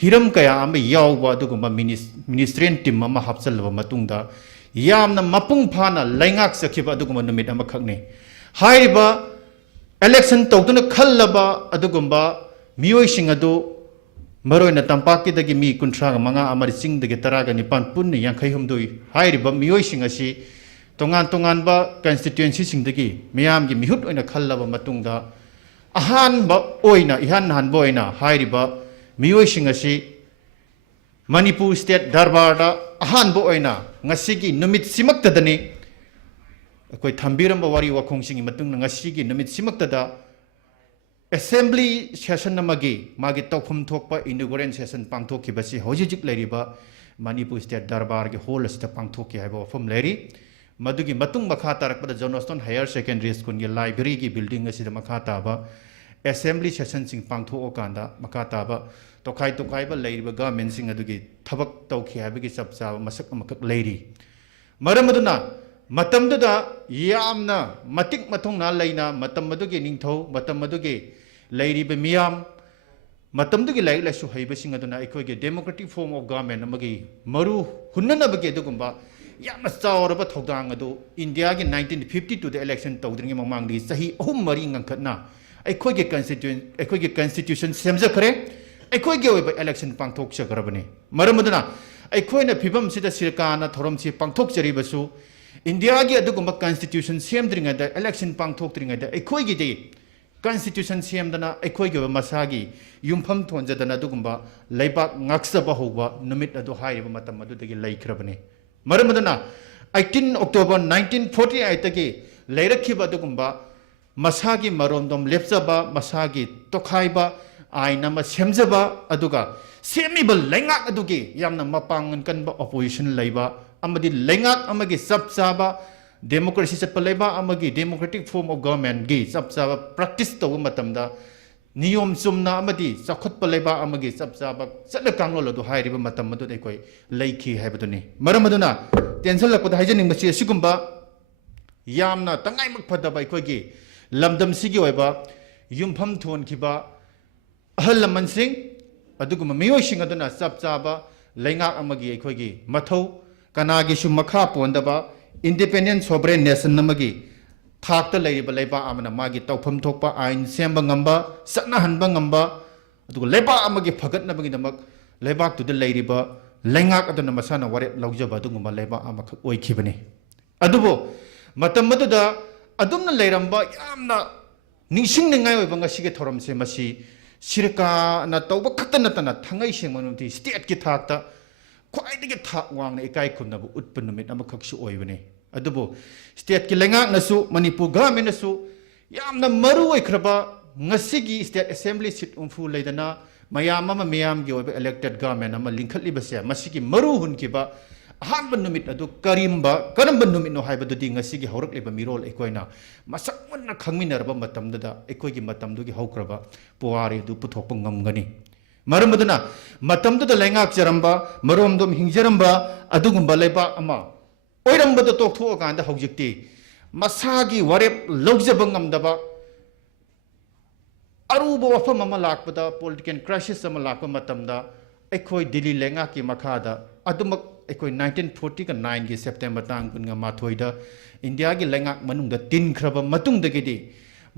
hiram kaya ama yawba adugumba ministerial team ama hapchalba matungda yamna mapung phana laingak sakhiba adugumba numit ama khakne haiba election tawduna khallaba adugumba miyoi sing adu maroina tampaki dagi mi kunthra manga amari sing dagi taraga nipan punni yankhai humdui haiba miyoi sing asi tongan ba constituency sing dagi miyam gi mihut oina khallaba matungda ahan ba oina ihan han boina haiba miyoi sing asi Manipur state darbarda ahan bo oina ngasigi numit simaktadani akoi thambiramba wari wakhong singi matung ngasigi numit simaktada assembly session namagi magi tawphum thokpa inaugural session pangthokki basi hojijik leiriba Manipur state darbar ge hall sta pangthokki haiba wafam leiri madugi matung makha tarakpada Johnston higher secondary school ge library gi building asida makha taba assembly session sing pangtho okanda makha taba tokai ba leiriba government sing adugi thabak tawki habigi sapsa masak makak leiri maramaduna matamduda yamna matik mathongna leina matam madugi ningtho matam madugi leiriba miyam matamdugi lai la su haiba sing aduna ikoge democratic form of government amagi maru hunnana bage dugumba yamna chawraba thodang adu India gi 1952 the election tawdringi mamangdi sahi ahum mari ngangkhatna ikoge constitution semja khare ikoge oiba election pangthok chagrabani maramaduna ikoina phibam sida CIRCA na thoromsi pangthok charibasu India gi adugumba constitution semdringa da election pangthok dringa da ikoge de constitution semdana ikoge masagi yumpham thonjadana adugumba leibak ngaksaba hoba numit adu haiba matam adu dagi laikhrabani maramaduna 18 October 1948 tagi leirakhiba adugumba masagi marondom lepjaba masagi tokhaiba aina ma semjaba aduga semiba lengak adugi yamna mapangan kanba opposition leiba amadi lengak amagi sapsaba democracy chatpa leiba amagi democratic form of government gi sapsaba practice to matamda niyom sumna amadi chakhotpa leiba amagi sapsaba chadna kanglo do hairiba matam madu dei koi leikhi haibaduni maramaduna tension lakpada haijaning machi sigumba yamna tangai mak phadaba koi gi lamdam sigi oiba yumpham thon khiba ahal laman sing aduguma miyoi sing aduna sapchaba lengak amagi ekhoi mathau kanagi su makha pondaba independent sovereign nation namagi thakta leiba leiba amana magi tawpham thokpa ain semba ngamba satna hanba ngamba aduga leiba amagi phagat nabagi namak leibak tu de leiriba lengak aduna masana ware laujaba aduguma leiba amak oikhibani adubo matam maduda adumna leiramba yamna ningsing ningai oiba ngasige thoramse masi CIRCA na tawba khakta natana thangai sengmanumti state ki thakta khwaidagi thak wangna ikai khunnabu utpan numit amakhaksu oibane adubo state ki lengak nasu Manipur government nasu yamna maru oikraba ngasigi state assembly seat umfu leidana mayam ama mayam gi oiba elected government ama linkhatli basya masigi maru hunkiba ahanba numit adu karamba numit no haiba dudi ngasigi haurakliba mirol ekoina masakmanna khangminarba matamdada ekoigi matamdugi haukraba puari du puthokpa ngamgani maramaduna matamdada lengak jaramba maromdom hingjaramba adugumba leiba ama oirambada toktho aganda haujikti masagi warep logjaba ngamdaba aruba wafam ama lakpada political crisis ama lakpa matamda ekoi Delhi lengak ki makhada adumak ekoi 1940 ka 9 gi September tang kunga mathoida India gi lengak manungda tin khraba matung dagidi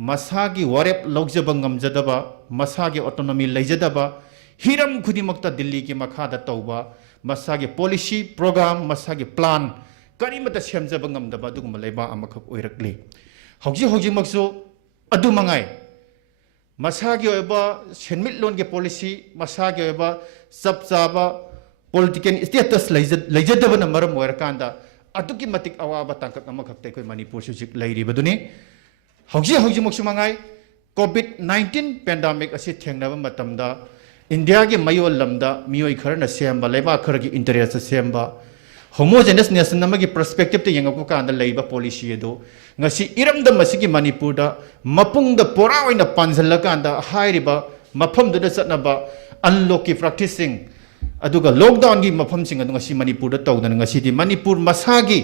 masagi warep logjaba ngamjadaba masagi autonomy leijadaba hiram khudimakta Delhi ki makhada tawba masagi policy program masagi plan karimata semjaba ngamdaba duguma leiba amakhak oirakli hauji makso adu mangai masagi oiba senmit loan ge policy masagi oiba sapchaba political status leijadabana maram oirakanda aduki matik awaba tangkak amakhakte koi Manipur sujik leiribaduni hauji maksu mangai COVID-19 pandemic asi thengnaba matamda India ge mayol lamda miyoi kharna semba leiba khargi interest semba homogeneous nation namagi perspective te yengapu kanda leiba policy edo ngasi iramda masigi Manipur da mapungda pora oina panjalakanda hairiba mafamda chatnaba unlock ki practicing aduga lockdown gi mafam sing adu ngasi Manipur da tawdana ngasi di Manipur masagi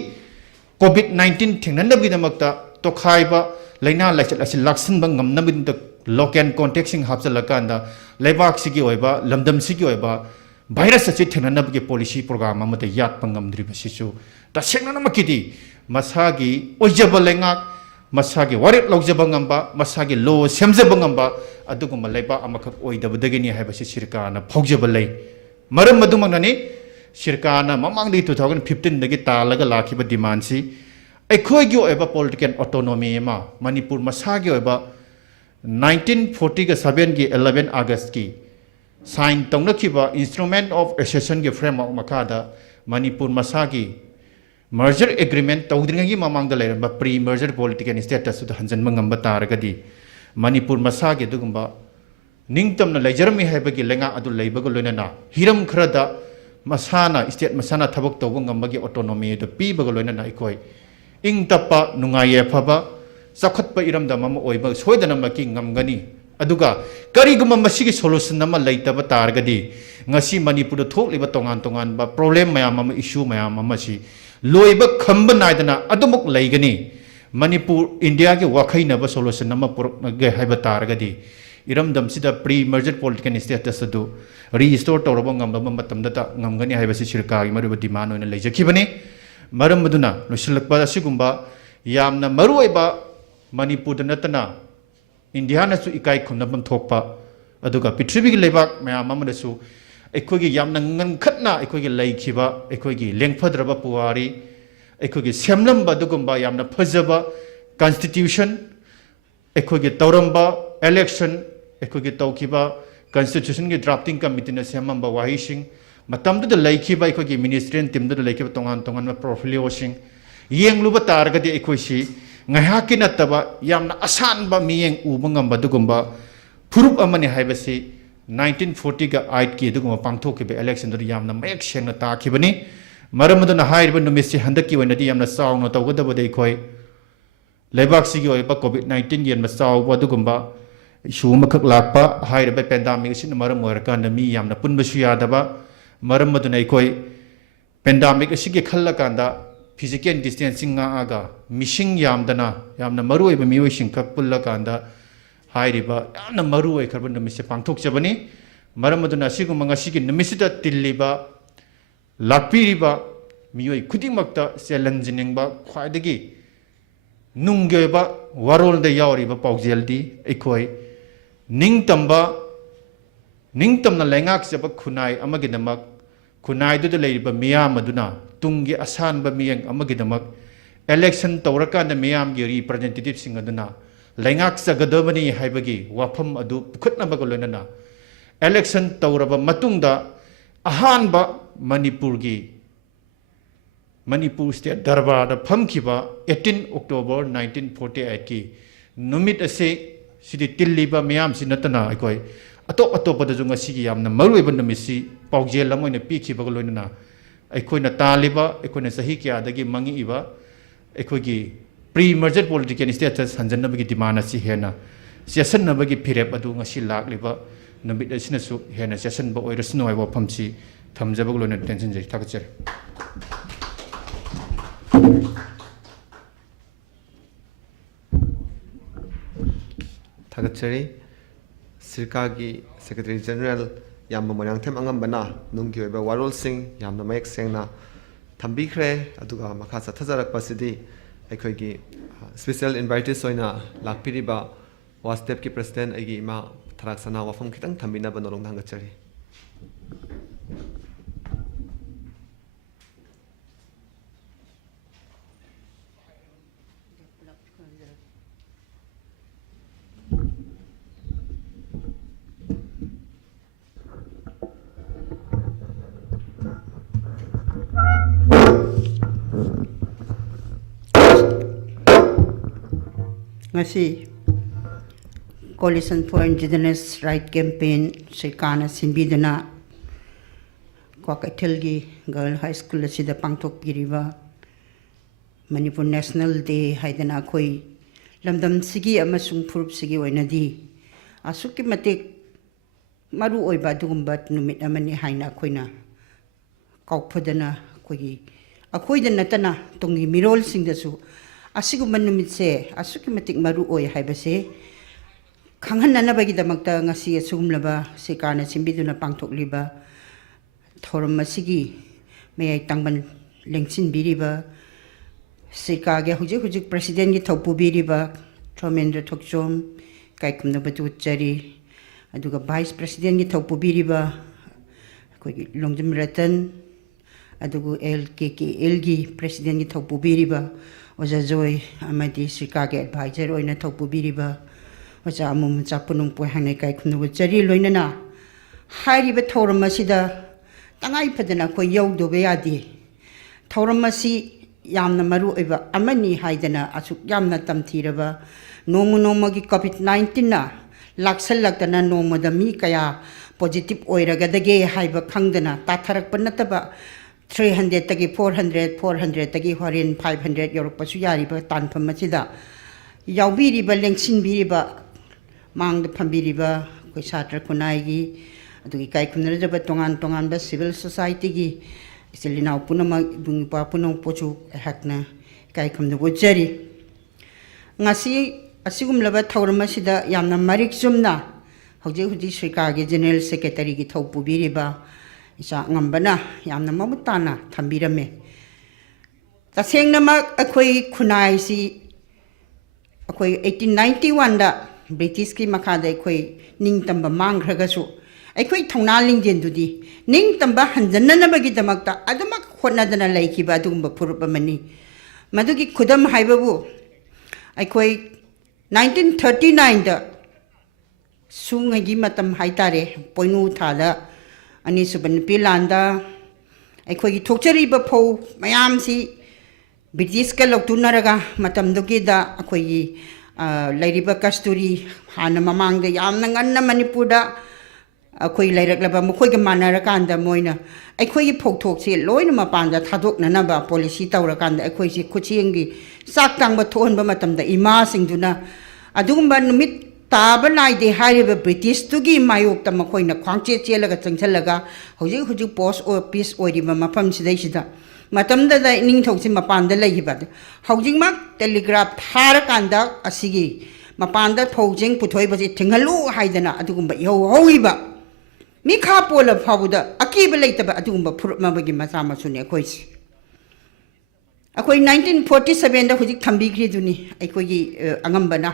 COVID-19 thengnanabgi namakta tokhaiba laina laichal asi laksan bang ngamnabin local context hapsalakanda lebak sigi oiba lamdam sigi oiba virus achi thenanabgi policy program amata yat pangamdri basisu tasengna namakidi masagi ojaba lengak masagi warit logjaba ngamba masagi lo semjaba ngamba aduguma leba amakak oidabadagini haibasi CIRCA na phogjaba lei maram madumanani CIRCA na mamangdi 2015 dagi talaga lakhiba demand si ekhoi gi oiba political autonomy ma Manipur masagi oiba 1947 ki 11 August ki sign tongnakiba instrument of accession ki framework makada Manipur masagi merger agreement tawdringi mamang ba pre merger political status to hanjan mangamba taragadi Manipur masagi dugumba ningtam na lejarmi haibagi lenga adu leibago loinana hiram khrada masana state masana thabak tawbo ngambagi autonomy to pibago loinana ikoi ing tappa nungaye phaba sakhatpa iramda mama oiba soidana maki ngamgani aduga kariguma masigi solution nama leitaba targadi ngasi Manipur thokliba tongan tongan ba problem mayam mama issue mayam mama si loiba khamba naidana adumuk leigani Manipur India ke wakhaina ba solution nama ge haiba targadi iramdam sida pre merger political status adu restore tawraba ngamba matamda ta ngamgani haiba si CIRCA gi maruba demand oina leijakibani maram maduna losilakpa asigumba yamna maruiba Manipur natana India nasu ikai khunabam thokpa aduga Prithvi gi lebak mayam amadasu ekhoi yamna ngangkhatna ekhoi leikhiba ekhoi lengphadraba puwari ekhoi semlamba dugumba yamna phajaba constitution ekhoi tawramba election ekhoi tawkiba constitution gi drafting committee na semamba wahising matamdu leikhiba ekhoi ministerial team da leikhiba tongan tongan portfolio sing yengluba targadi ekhoi si ngahaki nataba yamna asan ba miyeng uba ngamba dugumba furup amani haibasi 1940 ga 8 ki duguma pangthok ke election da yamna mek sengna ta khibani maramaduna hairiba numisi handaki wenadi yamna saungna tawgada bade khoi lebak sigi oiba covid 19 yen ma saw ba dugumba issue makak lakpa hairiba pandemic sin maram warka na mi yamna punba suya daba maramaduna khoi pandemic sigi khallakanda physical distancing nga aga missing yamdana yamna maru oiba mioi singka pullakanda hairiba yamna maru oi karbon numise pangthok jabani maramaduna siguma ngasigi numisida tilliba lakpiriba mioi khudingmakta challenging ba khwaidagi nunggeba warol da yauriba pawjeldi ekhoi ningtamna lengak jaba khunai amagidamak khunai du leiba miyam aduna tungi asan ba miyang amagidamak election tawrakanda miyam gi representative sing aduna lengak sagadabani haibagi wafam adu khutna ba golonana election tawraba matungda ahanba Manipur state darbar da phamkiba 18 October 1948 ki numit ase sidi tilliba miyam sinatana akoi atop da junga sigi yamna maruiba numisi pawjel lamoina pikhiba golonana ekhoi taliba ekhoi sahi kya dagi mangi iba ekhoi pre merger political status hanjanabagi demand asi hena session nabagi phirep adu ngasi lakliba numit asina su hena session ba oirasno aiwa phamsi thamjaba golona tension jai thakcher Thakachari CIRCA gi Secretary General yamma morang them angam bana nungki oiba warol sing yamna mek sengna thambikre aduga makha sa thajarak pasidi ekhoi gi special invited soina lakpiriba wastep ki president agi ma tharak sana wafam khitang thambina banorong thangachari ngasi Coalition for Indigenous Right Campaign CIRCA na simbidana Kwakeithel gi Girl High School asida pangthok piriba Manipur National Day haidana khoi lamdam sigi amasung furup sigi oinadi asuki matik maru oiba dugumba numit amani haina khoina kauphodana khoi da natana tungi mirol singdasu asiguma numitse asuki matik maru oi haibase ꯈꯪꯍꯟꯅꯅꯕꯒꯤꯗꯃꯛꯇ ꯉꯁꯤ ꯑꯁꯤꯒꯨꯝꯂꯕ ꯁꯔꯀꯥꯔꯅ ꯁꯤꯟꯕꯤꯗꯨꯅ ꯄꯥꯡꯊꯣꯛꯂꯤꯕ ꯊꯧꯔꯝ ꯑꯁꯤꯒꯤ ꯃꯌꯥꯏ ꯇꯥꯡꯕꯟ ꯂꯦꯡꯁꯤꯟꯕꯤꯔꯤꯕ ꯁꯔꯀꯥꯔꯒꯤ ꯍꯧꯖꯤꯛ ꯄ꯭ꯔꯁꯤꯗꯦꯟꯒꯤ ꯊꯧ ꯄꯨꯕꯤꯔꯤꯕ ꯊꯣꯃꯦꯟꯗ꯭ꯔ ꯊꯣꯛꯆꯣꯝ ꯏꯀꯥꯏꯈꯨꯝꯅꯕ ꯎꯠꯆꯔꯤ ꯑꯗꯨꯒ ꯚꯥꯏꯁ ꯄ꯭ꯔꯁꯤꯗꯦꯟꯒꯤ ꯊꯧ ꯄꯨꯕꯤꯔꯤꯕ ꯑꯩꯈꯣꯏꯒꯤ ꯂꯣꯡꯖꯝ ꯔꯇꯟ ꯑꯗꯨꯒ LKKLꯒꯤ ꯄ꯭ꯔꯁꯤꯗꯦꯟꯒꯤ ꯊꯧ ꯄꯨꯕꯤꯔꯤꯕ ꯑꯣꯖꯥ ꯖꯣꯏ ꯑꯃꯗꯤ ꯁꯔꯀꯥꯔꯒꯤ ꯑꯦꯗꯚꯥꯏꯖꯔ ꯑꯣꯏꯅ ꯊꯧ ꯄꯨꯕꯤꯔꯤꯕ ꯑꯣꯖꯥ ꯑꯃꯨ ꯃꯆꯥ ꯄꯨꯅꯨꯡꯄꯣꯏ ꯍꯥꯏꯅ ꯏꯀꯥꯏꯈꯨꯝꯅꯕ ꯎꯠꯆꯔꯤ ꯂꯣꯏꯅꯅ ꯍꯥꯏꯔꯤꯕ ꯊꯧꯔꯝ ꯑꯁꯤꯗ ꯇꯉꯥꯏ ꯐꯗꯅ ꯑꯩꯈꯣꯏ ꯌꯧꯗꯕ ꯌꯥꯗꯦ ꯊꯧꯔꯝ ꯑꯁꯤ ꯌꯥꯝꯅ ꯃꯔꯨꯑꯣꯏꯕ ꯑꯃꯅꯤ ꯍꯥꯏꯗꯅ ꯑꯁꯨꯛ ꯌꯥꯝꯅ ꯇꯝꯊꯤꯔꯕ ꯅꯣꯡꯃꯒꯤ COVID-19ꯅ ꯂꯥꯛꯁꯜꯂꯛꯇꯅ ꯅꯣꯡꯃꯗ ꯃꯤ ꯀꯌꯥ ꯄꯣꯖꯤꯇꯤꯚ ꯑꯣꯏꯔꯒꯗꯒꯦ ꯍꯥꯏꯕ ꯈꯪꯗꯅ ꯇꯥꯊꯔꯛꯄ ꯅꯠꯇꯕ 300ꯇꯒꯤ 400, 400ꯇꯒꯤ ꯍꯣꯔꯦꯟ 500 ꯌꯧꯔꯛꯄꯁꯨ ꯌꯥꯔꯤꯕ ꯇꯥꯟꯐꯝ ꯑꯁꯤꯗ ꯌꯥꯎꯕꯤꯔꯤꯕ ꯂꯦꯡꯁꯤꯟꯕꯤꯔꯤꯕ ꯃꯥꯡꯗ ꯐꯝꯕꯤꯔꯤꯕ ꯑꯩꯈꯣꯏ ꯁꯥꯇ꯭ꯔ ꯈꯨꯟꯅꯥꯏꯒꯤ ꯑꯗꯨꯒ ꯏꯀꯥꯏꯈꯨꯝꯅꯔꯖꯕ ꯇꯣꯉꯥꯟꯕ ꯁꯤꯚꯤꯜ ꯁꯣꯁꯥꯏꯇꯤꯒꯤ ꯏꯆꯤꯜ ꯏꯅꯥꯎ ꯄꯨꯝꯅꯃꯛ ꯏꯕꯨꯡ ꯏꯄ꯭ꯋꯥ ꯄꯨꯝꯅꯃꯛꯄꯨꯁꯨ ꯑꯩꯍꯥꯛꯅ ꯏꯀꯥꯏꯈꯨꯝꯅꯕ ꯎꯠꯆꯔꯤ ꯉꯁꯤ ꯑꯁꯤꯒꯨꯝꯂꯕ ꯊꯧꯔꯝ ꯑꯁꯤꯗ ꯌꯥꯝꯅ ꯃꯔꯤꯛ ꯆꯨꯝꯅ ꯍꯧꯖꯤꯛ ꯁꯔꯀꯥꯔꯒꯤ ꯖꯦꯅꯔꯦꯜ ꯁꯦꯀ꯭ꯔꯦꯇꯔꯤꯒꯤ ꯊꯧ ꯄꯨꯕꯤꯔꯤꯕ ꯏꯆꯥ ꯑꯉꯝꯕꯅ ꯌꯥꯝꯅ ꯃꯃꯨꯠ ꯇꯥꯅ ꯊꯝꯕꯤꯔꯝꯃꯦ ꯇꯁꯦꯡꯅꯃꯛ ꯑꯩꯈꯣꯏ ꯈꯨꯟꯅꯥꯏꯁꯤ ꯑꯩꯈꯣꯏ 1891ꯗ ꯕ꯭ꯔꯤꯇꯤꯁꯀꯤ ꯃꯈꯥꯗ ꯑꯩꯈꯣꯏ ꯅꯤꯡꯇꯝꯕ ꯃꯥꯡꯈ꯭ꯔꯒꯁꯨ ꯑꯩꯈꯣꯏ ꯊꯧꯅꯥ ꯂꯤꯡꯖꯦꯜꯗꯨꯗꯤ ꯅꯤꯡꯇꯝꯕ ꯍꯟꯖꯟꯅꯅꯕꯒꯤꯗꯃꯛꯇ ꯑꯗꯨꯃꯛ ꯍꯣꯠꯅꯗꯅ ꯂꯩꯈꯤꯕ ꯑꯗꯨꯒꯨꯝꯕ ꯐꯨꯔꯨꯞ ꯑꯃꯅꯤ ꯃꯗꯨꯒꯤ ꯈꯨꯗꯝ ꯍꯥꯏꯕꯕꯨ ꯑꯩꯈꯣꯏ 1939ꯗ ꯁꯨꯉꯩꯒꯤ ꯃꯇꯝ ꯍꯥꯏꯇꯥꯔꯦ ꯄꯣꯏꯅꯨ ꯊꯥꯗ ꯑꯅꯤꯁꯨꯕ ꯅꯨꯄꯤ ꯂꯥꯟꯗ ꯑꯩꯈꯣꯏꯒꯤ ꯊꯣꯛꯆꯔꯤꯕ ꯐꯧ ꯃꯌꯥꯝꯁꯤ ꯕ꯭ꯔꯤꯇꯤꯁꯀ ꯂꯧꯇꯨꯅꯔꯒ ꯃꯇꯝꯗꯨꯒꯤꯗ ꯑꯩꯈꯣꯏꯒꯤ ꯂꯩꯔꯤꯕ ꯀꯁꯇꯨꯔꯤ ꯍꯥꯟꯅ ꯃꯃꯥꯡꯗ ꯌꯥꯝꯅ ꯉꯟꯅ ꯃꯅꯤꯄꯨꯔꯗ ꯑꯩꯈꯣꯏ ꯂꯩꯔꯛꯂꯕ ꯃꯈꯣꯏꯒ ꯃꯥꯟꯅꯔꯀꯥꯟꯗ ꯃꯣꯏꯅ ꯑꯩꯈꯣꯏꯒꯤ ꯐꯧꯊꯣꯛꯁꯦ ꯂꯣꯏꯅ ꯃꯄꯥꯟꯗ ꯊꯥꯗꯣꯛꯅꯅꯕ ꯄꯣꯂꯤꯁꯤ ꯇꯧꯔꯀꯥꯟꯗ ꯑꯩꯈꯣꯏꯁꯤ ꯈꯨꯠꯁꯦꯝꯒꯤ ꯆꯥꯛ ꯇꯥꯡꯕ ꯊꯣꯛꯍꯟꯕ ꯃꯇꯝꯗ ꯏꯃꯥꯁꯤꯡꯗꯨꯅ ꯑꯗꯨꯒꯨꯝꯕ ꯅꯨꯃꯤꯠ ꯇꯥꯕ ꯅꯥꯏꯗꯦ ꯍꯥꯏꯔꯤꯕ ꯕ꯭ꯔꯤꯇꯤꯁꯇꯨꯒꯤ ꯃꯥꯌꯣꯛꯇ ꯃꯈꯣꯏꯅ ꯈ꯭ꯋꯥꯡꯆꯦꯠ ꯆꯦꯜꯂꯒ ꯆꯪꯁꯤꯜꯂꯒ ꯍꯧꯖꯤꯛ ꯄꯣꯁ ꯑꯣꯐꯤꯁ ꯑꯣꯏꯔꯤꯕ ꯃꯐꯝꯁꯤꯗꯩꯁꯤꯗ ꯃꯇꯝꯗꯨꯗ ꯅꯤꯡꯊꯧꯁꯤ ꯃꯄꯥꯟꯗ ꯂꯩꯈꯤꯕ ꯍꯧꯖꯤꯛꯃꯛ ꯇꯦꯂꯤꯒ꯭ꯔꯥꯐ ꯊꯥꯔꯀꯥꯟꯗ ꯑꯁꯤꯒꯤ ꯃꯄꯥꯟꯗ ꯐꯧꯁꯤꯡ ꯄꯨꯊꯣꯛꯏꯕꯁꯤ ꯊꯤꯡꯍꯜꯂꯨ ꯍꯥꯏꯗꯅ ꯑꯗꯨꯒꯨꯝꯕ ꯏꯍꯧ ꯍꯧꯔꯤꯕ ꯃꯤꯈꯥ ꯄꯣꯜꯂ ꯐꯥꯎꯕꯗ ꯑꯀꯤꯕ ꯂꯩꯇꯕ ꯑꯗꯨꯒꯨꯝꯕ ꯐꯨꯔꯨꯞ ꯑꯃꯒꯤ ꯃꯆꯥ ꯃꯁꯨꯅꯤ ꯑꯩꯈꯣꯏꯁꯤ ꯑꯩꯈꯣꯏ 1947ꯗ ꯍꯧꯖꯤꯛ ꯊꯝꯕꯤꯈ꯭ꯔꯤꯗꯨꯅꯤ ꯑꯩꯈꯣꯏꯒꯤ ꯑꯉꯝꯕꯅ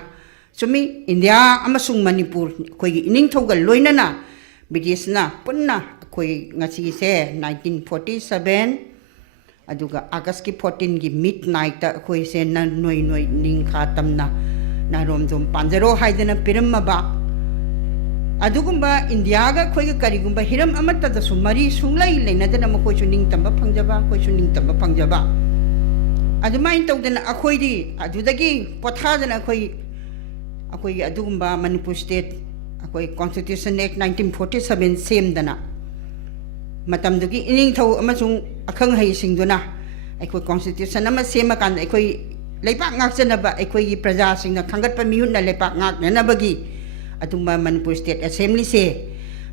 ꯆꯨꯝꯃꯤ ꯏꯟꯗꯤꯌꯥ ꯑꯃꯁꯨꯡ ꯃꯅꯤꯄꯨꯔ ꯑꯩꯈꯣꯏꯒꯤ ꯏꯅꯤꯡꯊꯧꯒ ꯂꯣꯏꯅꯅ ꯕ꯭ꯔꯤꯇꯤꯁꯅ ꯄꯨꯟꯅ ꯑꯩꯈꯣꯏ ꯉꯁꯤꯁꯦ 1947 ꯑꯗꯨꯒ ꯑꯥꯒꯁꯀꯤ 14ꯒꯤ ꯃꯤꯠ ꯅꯥꯏꯠꯇ ꯑꯩꯈꯣꯏꯁꯦ ꯅꯣꯏ ꯅꯤꯡꯈꯥ ꯇꯝꯅ ꯅꯔꯣꯝꯗꯣꯝ ꯄꯥꯟꯖꯔꯣ ꯍꯥꯏꯗꯅ ꯄꯤꯔꯝꯃꯕ ꯑꯗꯨꯒꯨꯝꯕ ꯏꯟꯗꯤꯌꯥꯒ ꯑꯩꯈꯣꯏꯒ ꯀꯔꯤꯒꯨꯝꯕ ꯍꯤꯔꯝ ꯑꯃꯠꯇꯗꯁꯨ ꯃꯔꯤ ꯁꯨꯡꯂꯩ ꯂꯩꯅꯗꯅ ꯃꯈꯣꯏꯁꯨ ꯅꯤꯡꯇꯝꯕ ꯐꯪꯖꯕ ꯑꯩꯈꯣꯏꯁꯨ ꯅꯤꯡꯇꯝꯕ ꯐꯪꯖꯕ ꯑꯗꯨꯃꯥꯏꯅ ꯇꯧꯗꯅ ꯑꯩꯈꯣꯏꯗꯤ ꯑꯗꯨꯗꯒꯤ ꯄꯣꯊꯥꯗꯅ ꯑꯩꯈꯣꯏꯒꯤ ꯑꯗꯨꯒꯨꯝꯕ ꯃꯅꯤꯄꯨꯔ ꯁ꯭ꯇꯦꯠ ꯑꯩꯈꯣꯏ ꯀꯣꯟꯁꯇꯤꯇ꯭ꯌꯨꯁꯟ ꯑꯦꯛ 1947 ꯁꯦꯝꯗꯅ ꯃꯇꯝꯗꯨꯒꯤ ꯏꯅꯤꯡꯊꯧ ꯑꯃꯁꯨꯡ ꯑꯈꯪ ꯑꯍꯩꯁꯤꯡꯗꯨꯅ ꯑꯩꯈꯣꯏ ꯀꯣꯟꯁꯇꯤꯇ꯭ꯌꯨꯁꯟ ꯑꯃ ꯁꯦꯝꯃꯀꯥꯟꯗ ꯑꯩꯈꯣꯏ ꯂꯩꯄꯥꯛ ꯉꯥꯛꯆꯅꯕ ꯑꯩꯈꯣꯏꯒꯤ ꯄ꯭ꯔꯖꯥꯁꯤꯡꯅ ꯈꯟꯒꯠꯄ ꯃꯤꯍꯨꯠꯅ ꯂꯩꯄꯥꯛ ꯉꯥꯛꯅꯅꯕꯒꯤ ꯑꯗꯨꯒꯨꯝꯕ ꯃꯅꯤꯄꯨꯔ ꯁ꯭ꯇꯦꯠ ꯑꯦꯁꯦꯝꯕ꯭ꯂꯤꯁꯦ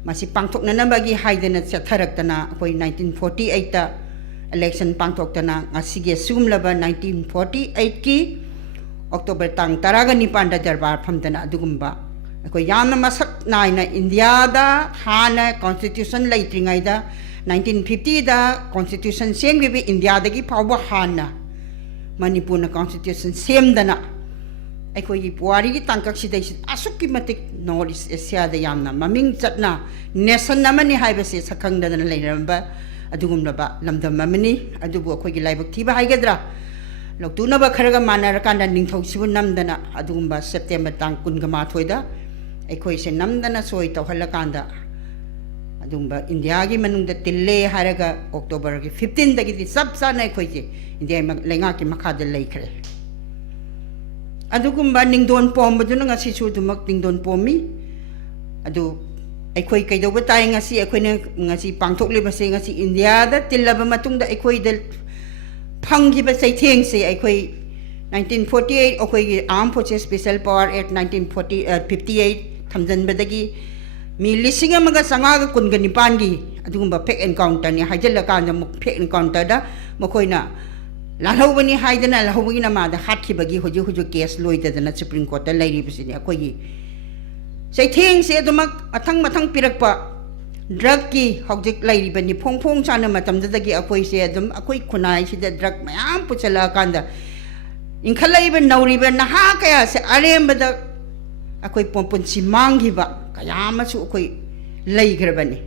ꯃꯁꯤ ꯄꯥꯡꯊꯣꯛꯅꯅꯕꯒꯤ ꯍꯥꯏꯗꯅ ꯆꯠꯊꯔꯛꯇꯅ ꯑꯩꯈꯣꯏ 1948ꯇ ꯏꯂꯦꯛꯁꯟ ꯄꯥꯡꯊꯣꯛꯇꯅ ꯉꯁꯤꯒꯤ ꯑꯁꯤꯒꯨꯝꯂꯕ 1948ꯀꯤ ꯑꯣꯛꯇꯣꯕꯔ ꯇꯥꯡ 19ꯗ ꯗꯔꯕꯥꯔ ꯐꯝꯗꯅ ꯑꯗꯨꯒꯨꯝꯕ ꯑꯩꯈꯣꯏ ꯌꯥꯝꯅ ꯃꯁꯛ ꯅꯥꯏꯅ ꯏꯟꯗꯤꯌꯥꯗ ꯍꯥꯟꯅ ꯀꯣꯟꯁꯇꯤꯇ꯭ꯌꯨꯁꯟ ꯂꯩꯇ꯭ꯔꯤꯉꯩꯗ 1950ꯗ ꯀꯣꯟꯁꯇꯤꯇ꯭ꯌꯨꯁꯟ ꯁꯦꯝꯈꯤꯕ ꯏꯟꯗꯤꯌꯥꯗꯒꯤ ꯐꯥꯎꯕ ꯍꯥꯟꯅ ꯃꯅꯤꯄꯨꯔꯅ ꯀꯣꯟꯁꯇꯤꯇ꯭ꯌꯨꯁꯟ ꯁꯦꯝꯗꯅ ꯑꯩꯈꯣꯏꯒꯤ ꯄꯨꯋꯥꯔꯤꯒꯤ ꯇꯥꯡꯀꯛꯁꯤꯗꯩꯁꯤ ꯑꯁꯨꯛꯀꯤ ꯃꯇꯤꯛ ꯅꯣꯔꯠ ꯏꯁ ꯑꯦꯁꯤꯌꯥꯗ ꯌꯥꯝꯅ ꯃꯃꯤꯡ ꯆꯠꯅ ꯅꯦꯁꯟ ꯑꯃꯅꯤ ꯍꯥꯏꯕꯁꯤ ꯁꯛꯈꯪꯗꯅ ꯂꯩꯔꯝꯕ ꯑꯗꯨꯒꯨꯝꯂꯕ ꯂꯝꯗꯝ ꯑꯃꯅꯤ ꯑꯗꯨꯕꯨ ꯑꯩꯈꯣꯏꯒꯤ ꯂꯥꯏꯕꯛ ꯊꯤꯕ ꯍꯥꯏꯒꯗ꯭ꯔꯥ ꯂꯧꯇꯨꯅꯕ ꯈꯔꯒ ꯃꯥꯟꯅꯔꯀꯥꯟꯗ ꯅꯤꯡꯊꯧꯁꯤꯕꯨ ꯅꯝꯗꯅ ꯑꯗꯨꯒꯨꯝꯕ ꯁꯦꯞꯇꯦꯝꯕꯔ ꯇꯥꯡ 22ꯗ ꯑꯩꯈꯣꯏꯁꯦ ꯅꯝꯗꯅ ꯁꯣꯏ ꯇꯧꯍꯜꯂꯀꯥꯟꯗ ꯑꯗꯨꯒꯨꯝꯕ ꯏꯟꯗꯤꯌꯥꯒꯤ ꯃꯅꯨꯡꯗ ꯇꯤꯜꯂꯦ ꯍꯥꯏꯔꯒ ꯑꯣꯛꯇꯣꯕꯔꯒꯤ 15ꯗꯒꯤꯗꯤ ꯆꯞ ꯆꯥꯅ ꯑꯩꯈꯣꯏꯁꯦ ꯏꯟꯗꯤꯌꯥ ꯂꯩꯉꯥꯛꯀꯤ ꯃꯈꯥꯗ ꯂꯩꯈ꯭ꯔꯦ ꯑꯗꯨꯒꯨꯝꯕ ꯅꯤꯡꯗꯣꯟ ꯄꯣꯝꯕꯗꯨꯅ ꯉꯁꯤꯁꯨ ꯑꯗꯨꯃꯛ ꯅꯤꯡꯗꯣꯟ ꯄꯣꯝꯃꯤ ꯑꯗꯨ ꯑꯩꯈꯣꯏ ꯀꯩꯗꯧꯕ ꯇꯥꯏ ꯉꯁꯤ ꯑꯩꯈꯣꯏꯅ ꯉꯁꯤ ꯄꯥꯡꯊꯣꯛꯂꯤꯕꯁꯦ ꯉꯁꯤ ꯏꯟꯗꯤꯌꯥꯗ ꯇꯤꯜꯂꯕ ꯃꯇꯨꯡꯗ ꯑꯩꯈꯣꯏꯗ ꯐꯪꯈꯤꯕ ꯆꯩꯊꯦꯡꯁꯦ ꯑꯩꯈꯣꯏ 1948 ꯑꯩꯈꯣꯏꯒꯤ ꯑꯥꯔꯝ ꯐꯣꯔꯁꯦꯁ ꯁ꯭ꯄꯦꯁꯤꯌꯦꯜ ꯄꯋꯥꯔ ꯑꯦꯛ 1958 ꯊꯝꯖꯤꯟꯕꯗꯒꯤ ꯃꯤ 1919ꯒꯤ ꯑꯗꯨꯒꯨꯝꯕ ꯐꯦꯛ ꯑꯦꯟꯀꯥꯎꯟꯇꯔꯅꯤ ꯍꯥꯏꯖꯤꯜꯂꯀꯥꯟꯗ ꯐꯦꯛ ꯑꯦꯟꯀꯥꯎꯟꯇꯔꯗ ꯃꯈꯣꯏꯅ ꯂꯥꯜꯍꯧꯕꯅꯤ ꯍꯥꯏꯗꯅ ꯂꯥꯜꯍꯧꯕꯒꯤ ꯅꯃꯥꯗ ꯍꯥꯠꯈꯤꯕꯒꯤ ꯍꯧꯖꯤꯛ ꯀꯦꯁ ꯂꯣꯏꯗꯗꯅ ꯁꯨꯄ꯭ꯔꯤꯝ ꯀꯣꯔꯠꯇ ꯂꯩꯔꯤꯕꯁꯤꯅꯤ ꯑꯩꯈꯣꯏꯒꯤ ใส่เทียงเสียตัวมักทั้งมาทั้งปีรักปะดรักกี้หอกจิกไล่ริบันนี่พงชานะมาทำได้กี่อคุยเสียตัวอคุยคนไหนสิเดดรักไม่อ้ามปุจฉลากันดาอินขลัยเป็นนาวริบันนะฮะกายเสียอะไรมาดอคุยปนปนสิมังฮิบะกายามาสู่อคุยไล่กระบันนี่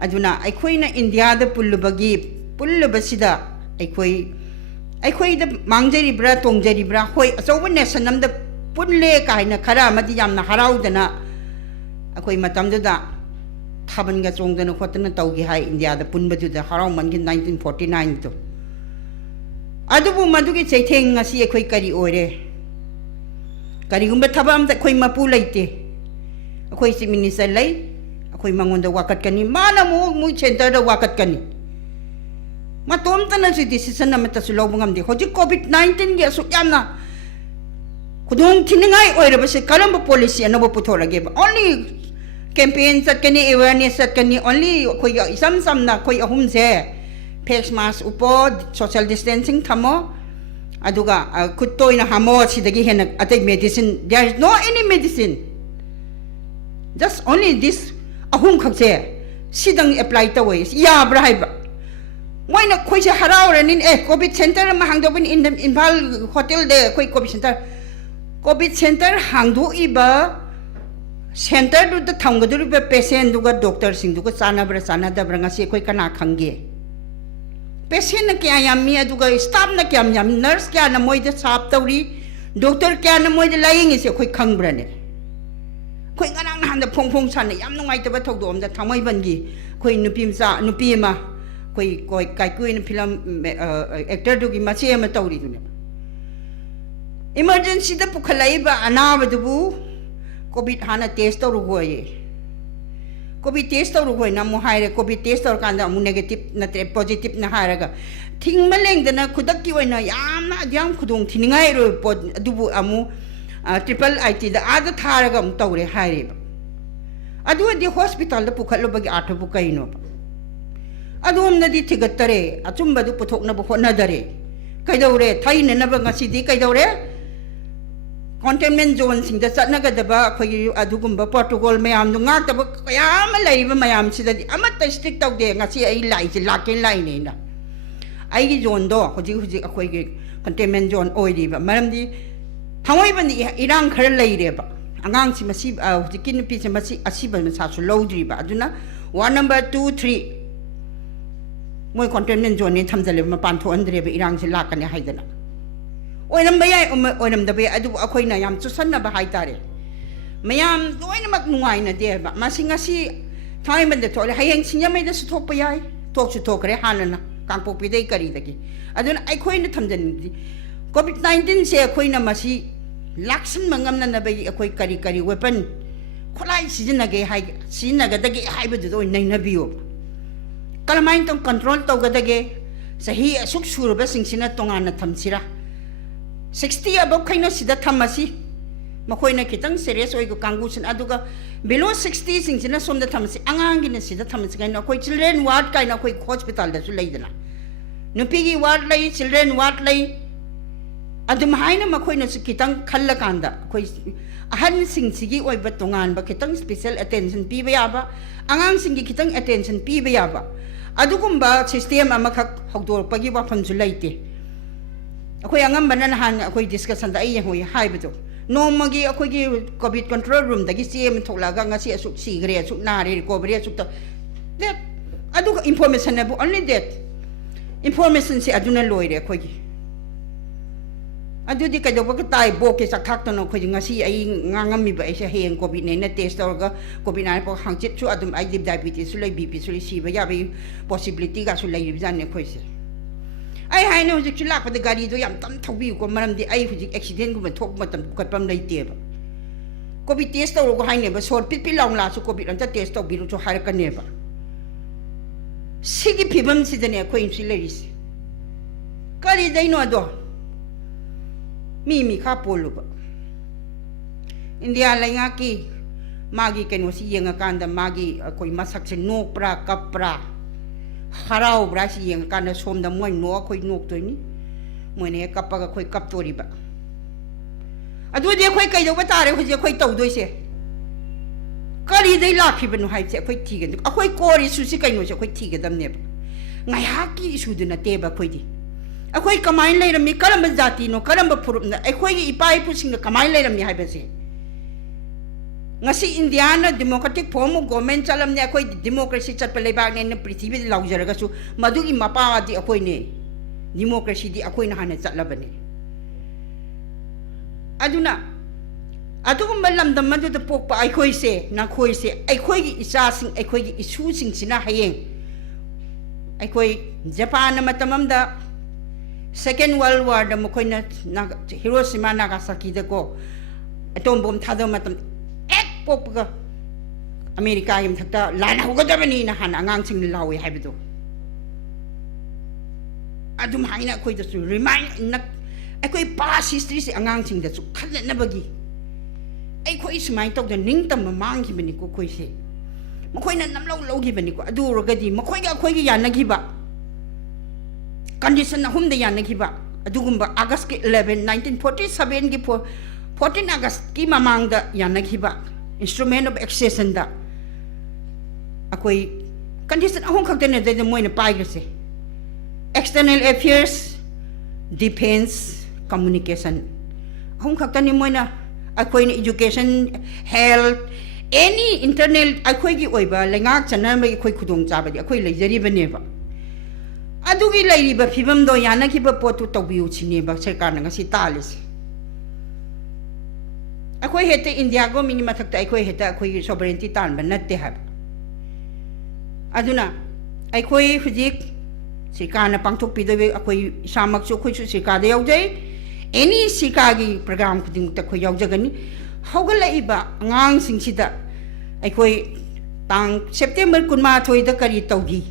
อดุนะไอคุยนะอินเดียเดปุลลบกีปุลลบสิดาไอคุยเดมังเจริบราตงเจริบราคุยโซวันเนี่ยสนามเดปุ่นเล่กายนะขรามาที่ยามนะฮาราวเดนะคุยมาทำดูดาทับมันก็จงเดนะคนนั้นเต้ากี่ให้อินเดียเดปุ่นมาดูดาฮาราวมันกิน1949ตัวอาดูบุมาดูกี่ใจเทงงาสิคุยการีโอเร่การีกุมเบทับอันแต่คุยมาพูดเลยเตะคุยสิมินิสัยเลยคุยมังวันเดวักัดกันนี่มานะมูเชนเตอร์เดวักัดกันนี่มาตัวมันนั่นสิดิสิสันน่ะมันตัดสุลาวบังคับดิเขาจะโควิด19เกี่ยสุดยามนะคุณดงที่นี่ไงโอ้ยเราไปสิการัมบ policy อันนั้นบุตรละเก็บ only campaign สัตว์กันนี่ awareness สัตว์กันนี่ only คุยซ้ำๆนะคุยหุ่มเซ่face mask อุป social distancing ทำมั้งอะดูกะคุดตัวนะหาหมอสิตะกี้เห็นอะแต่ medicine there is no any medicine just only this อะหุ่มขักเซ่สิดัง apply ตัวเว้ยยาบรายบะไม่นะคุยจะหาเราเลยนี่covid center มาหังตัวเป็น in Pal hotel เด้คุย covid center COVID center hangdu iba center du da thang gadu be patient du ga doctor sing du ga sana da branga se koi kana khange patient na kya yammi adu ga staff na kya yam nurse kya na moi da sap tawri doctor kya na moi da lying se koi khang brane koi ngana na han da phong san na yam ngai ta ba thok dom da thamai ban gi koi nupi ma koi kai kui na film actor du gi ma se ma tawri du ne emergency da pukhalai ba anaba dubu covid hana test to rugoye covid test to rugoy na mo haire covid test to kanda mu negative na tre positive na haraga thingmaleng da na khudak ki oina yamna adyam khudung thiningai ro dubu amu triple it da ada tharaga mu tawre haire ba adu di hospital da pukhalo bagi athabu kaino adu amna di thigattare achumba du puthok na bu hona dare kaidore thaine na ba ngasi di kaidore containment zone sing da satna ga da ba khoi adugumba protocol mayam nu nga ta ba kaya ma lai ba mayam si da amata strict taw de nga si ai lai si lakin lai ne na ai gi zone do hoji akhoi gi containment zone oi di ba maram di thangoi ban di irang khar lai re ba angang si masi hoji kin pi si masi asi ba sa su lo di ba aduna one number 2 3 moi containment zone ni thamjale ma pan tho andre ba irang si lak kan hai da naโอ้ยน้ำใบใหญ่โอ้ยน้ำตะเบียดูอคุยน่ะยามจุดสั้นน่ะบ่หายตาเลยไม่ยามโอ้ยน้ำมักนุ่งไงน่ะเดี๋ยวแบบมาสิงห์สิทำไมมันเดือดร้อนเลยให้ยังสิงห์ไม่ได้สุดทบไปยัยทกสุดทกเลยฮันน่ะกางปกปิดได้กรีดกี้อันนั้นไอ้คุยน่ะทำจังนี้โควิด19เสียคุยน่ะมาสิลักษณะมันงำนั่นน่ะไปคุยกรีเวปันคนไรสิจินน่ะเกยให้สิจินน่ะก็ได้เกยให้ไปดูตัวในน่ะบิวกะละไม่ต้องควบคุมตัวก็ได้เกยสาเหตุสุขสุรแบบสิ่งสิ่งนั้นตรงนั้นน่ะทำสิระ60 above kaino sida thamasi makoi na kitang serious oi ko kangusin aduga below 60 sing sina somda thamasi angang gina sida thamasi kaino koi children ward kaino koi hospital da su leidana nupigi ward lai children ward lai adum haina makoi na su kitang khalla kanda koi ahan sing sigi oi ba tongan ba kitang special attention pi ba ba angang sing gi kitang attention pi ba ba adugumba system amakak hogdor pagi wa pham su leite akoy angam banan han akoy discussion da ai hoi hai beto no magi akoy gi covid control room da gi cm tholaga ngasi asuk sigre asuk na re recovery asuk ta that adu information na bu only that information si aduna loire akoy gi adu di ka do ka tai bo ke sak thak to no akoy ngasi ai ngangam mi ba ai se heng covid ne na test ga covid na po hang chit chu adum ai diabetes su lai bp su si ba ya bi possibility ga su lai jan ne akoy se ai hai no hujik chulak pa de gari do yam tam thobi ko maram di ai hujik accident ko ma thok ma tam kat pam lai te ba covid test to ko hai ne ba sor pit long la su covid an ta test to bi ru chu har ka ne ba sigi phibam si de ne ko in si leris kari dai no do mi kha polu ba india la nga ki magi ken si yenga kan da magi ko masak se no pra kapra harau brasi yang kana som da moi no khoi nok toi ni moi ne kappa ga khoi kap tori ba adu de khoi kai do ba tare khoi je khoi tau doi se kari dai lakhi banu hai se khoi thi gan akhoi kori su si kaino se khoi thi gadam ne ngai ha ki su du na te ba khoi di akhoi kamai lai ram mi karam jati no karam phurup na akhoi gi ipai pu sing kamai lai ram mi hai ba se ngasi Indiana democratic form of government chalam ne akhoi democracy chat pa leibak ne prithvi laujaraga su madu gi mapa di akhoi ne democracy di akhoi na hana chatlabani aduna adugum lam dam madu da pok pa akhoi se na khoi se akhoi gi isa sing akhoi gi isu sing sina hayeng akhoi Japan matamam da Second World War da mokoi na Hiroshima Nagasaki da ko atom bomb thadam matam ek pok ga America yim thakta lana hogadabani na han angang sing lawi haibido adum haina khoi da su remind na akhoi past history se angang sing da su khalna na bagi akhoi sumai tok da ning tam mang gi bani ko khoi se mokoi na nam lo gi bani ko adu rogadi mokoi ga khoi gi yana gi ba condition na hum da yana gi ba adugumba August 11 1947 gi 14 August ki mamang da yana gi ba instrument of accession da akoi condition ahong khakte ne da moina pai ga se external affairs defense communication ahong khakta ni moina akoi ni education health any internal akoi gi oiba lengak chana mai akoi khudong cha ba di akoi leijari bane ba adugi lai ba phibam do yana ki ba potu tobiu chini ba sarkar na ngasi talis akoi hete India go mini mathak ta akoi heta akoi sovereignty tan ba natte ha aduna akoi hujik sarkar na pangthok pidawe akoi samak chu khoi chu sarkar da yaujai any sarkar gi program khuding ta khoi yaujagani hogalai ba angang singsida akoi tang September kunma thoi da kari taugi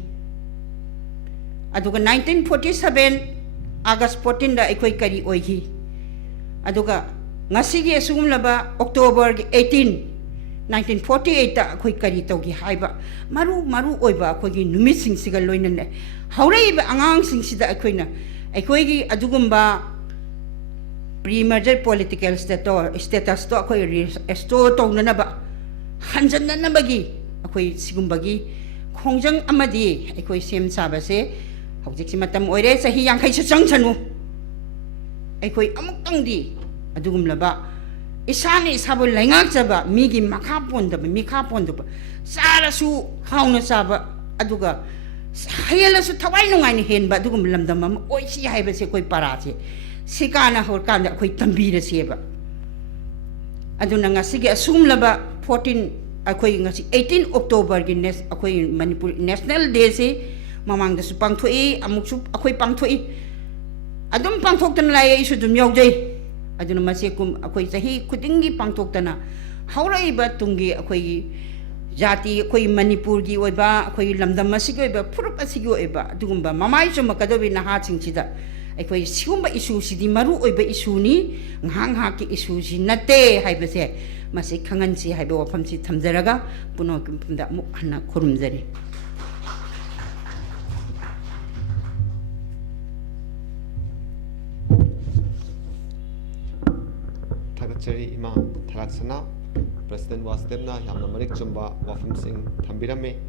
aduga 1947 August 14 da ekoi kari oihi aduga ngasi gi asugum laba October 18 1948 da ekoi kari taugi haiba maru oiba ekoi gi numit sing siga loina ne haurei ba angang sing sida ekoi na ekoi gi adugumba pre-merger political status to ekoi restore tongna na ba hanjan na bagi ekoi sigumbagi khongjang amadi ekoi sem saba se hojik matam oire sahi yang khai chang chanu ekoi amuk tang di adugum laba isani sabu laingak chaba migi makha pon da mi kha pon da sara su hauna saba aduga hayala su thawai nungai ni hen ba adugum lamdam mam oi si haiba se koi para che sikana hor kan da koi tambi ra se ba aduna ngasi ge asum laba 14 akoi ngasi 18 October gi akoi Manipur National Day se mamang da su pangthoi amuk su akoi pangthoi adum pangthok tan lai isu dum yaujai aduna mase kum akoi sahi kudingi pangthok tana haurai ba tungi akoi jati akoi Manipur gi oiba akoi lamdam masi gi oiba phurup asi gi oiba adugumba mamai chu makadobi na ha ching chida akoi sigumba isu sidi maru oiba isu ni ngang ha ki isu si nate haibase masi khangan si haiba wafam si thamjaraga puno kumda mu hana khurumjari Thagachari ima tharaksana President Wasdemna yamna marik chumba wafam sing thambirame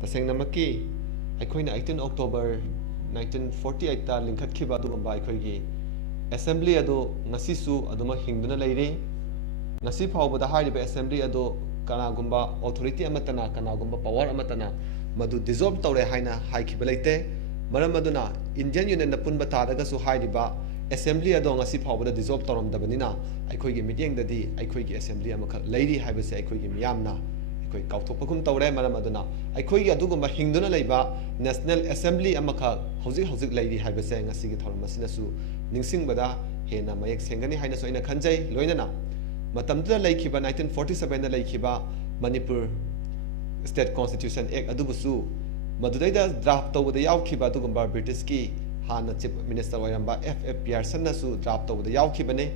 taseng namaki aikoina 18 October 1948 ta linkhat khiba adugamba aikoigi assembly ado ngasi su aduma hingduna leiri ngasi phawbada hariba assembly ado kanagumba authority amatana kanagumba power amatana madu dissolve tawre haina haikiba leite maram aduna Indian Union na punba tadaga su hariba assembly ado ngasi phawbada dissolve tawram dabanina aikoigi meeting dadi aikoigi assembly amaka leiri haibase aikoigi miyamna aikoi kauthokpakum tawre maram aduna aikoigi adugumba hingduna leiba National Assembly amaka hojik leiri haibase ngasi gi thoram masina su ningsingbada hena mayek sengani haina so ina khanjai loinana matamdra laikhiba 1947 na laikhiba Manipur State Constitution Act adubusu madudaida draft tawda yaukhiba adugumba British ki hana chief minister oiramba FF Pearson na su draft tawda yaukibane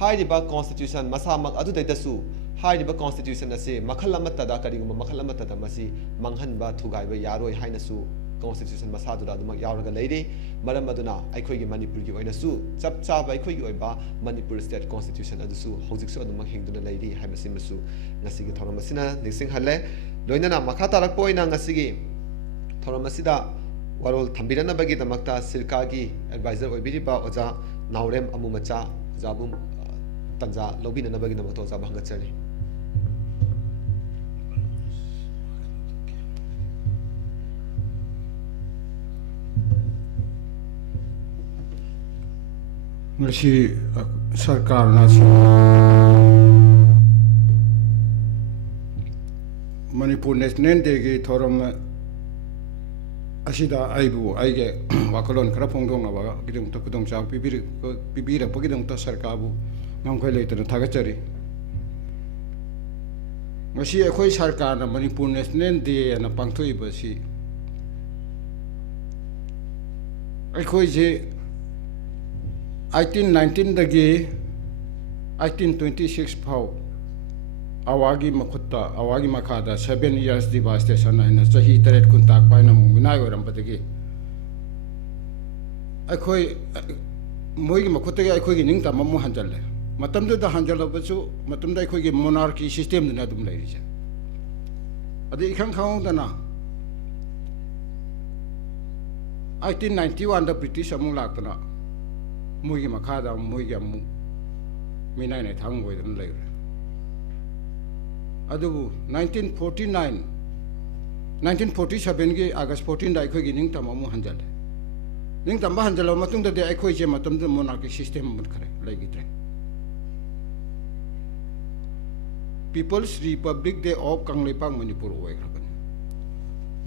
hairiba constitution masamak adudaida su hairiba constitution ase makhal amata da karigumba makhal amata da masi manghanba thugaiba yaroi haina su constitution masadura adumak yauraga leiri maram aduna aikhoigi manipur gi oina su chap chap aikhoigi oiba manipur state constitution adusu hojik su adumak hingduna leiri haimasim su ngasigi thoramasina nising halle loinana makha tarak poina ngasigi thoramasida warol thambirana bagi damakta CIRCA gi advisor oibiriba oja naurem amumacha jabum tanja lobina na bagi damakto oja bhangachari ngasi sarkar na Manipur National Day gi thoram asida aibu aige wakalon khara phongdong na ba gidung ta kudong cha pibira pagidong ta sarkar bu ngam khoi leitana thagachari ngasi akhoi sarkar na Manipur National Day na pangthoi ba si akhoi je 1819 dagi 1826 phau awagi makhutta awagi makhada 7 years devastation aina chahi taret kuntak paina munginai oram padagi akhoi moigi makhutta gi akhoi gi ningta mamu hanjalle matamdu da hanjal bachu matamda akhoi gi monarchy system na dum lairi cha adi ikhang khang dana 1891 da British amung lakna moigi makhada moigi amu minai nai thang goi dan lairi adubu 1947 gi August 14 da akhoi gi ningtam amu hanjal ningtam ba hanjal matung da de akhoi je matam da monarchy system mut khare lagi tre People's Republic Day of Kanglipang Manipur oi khaban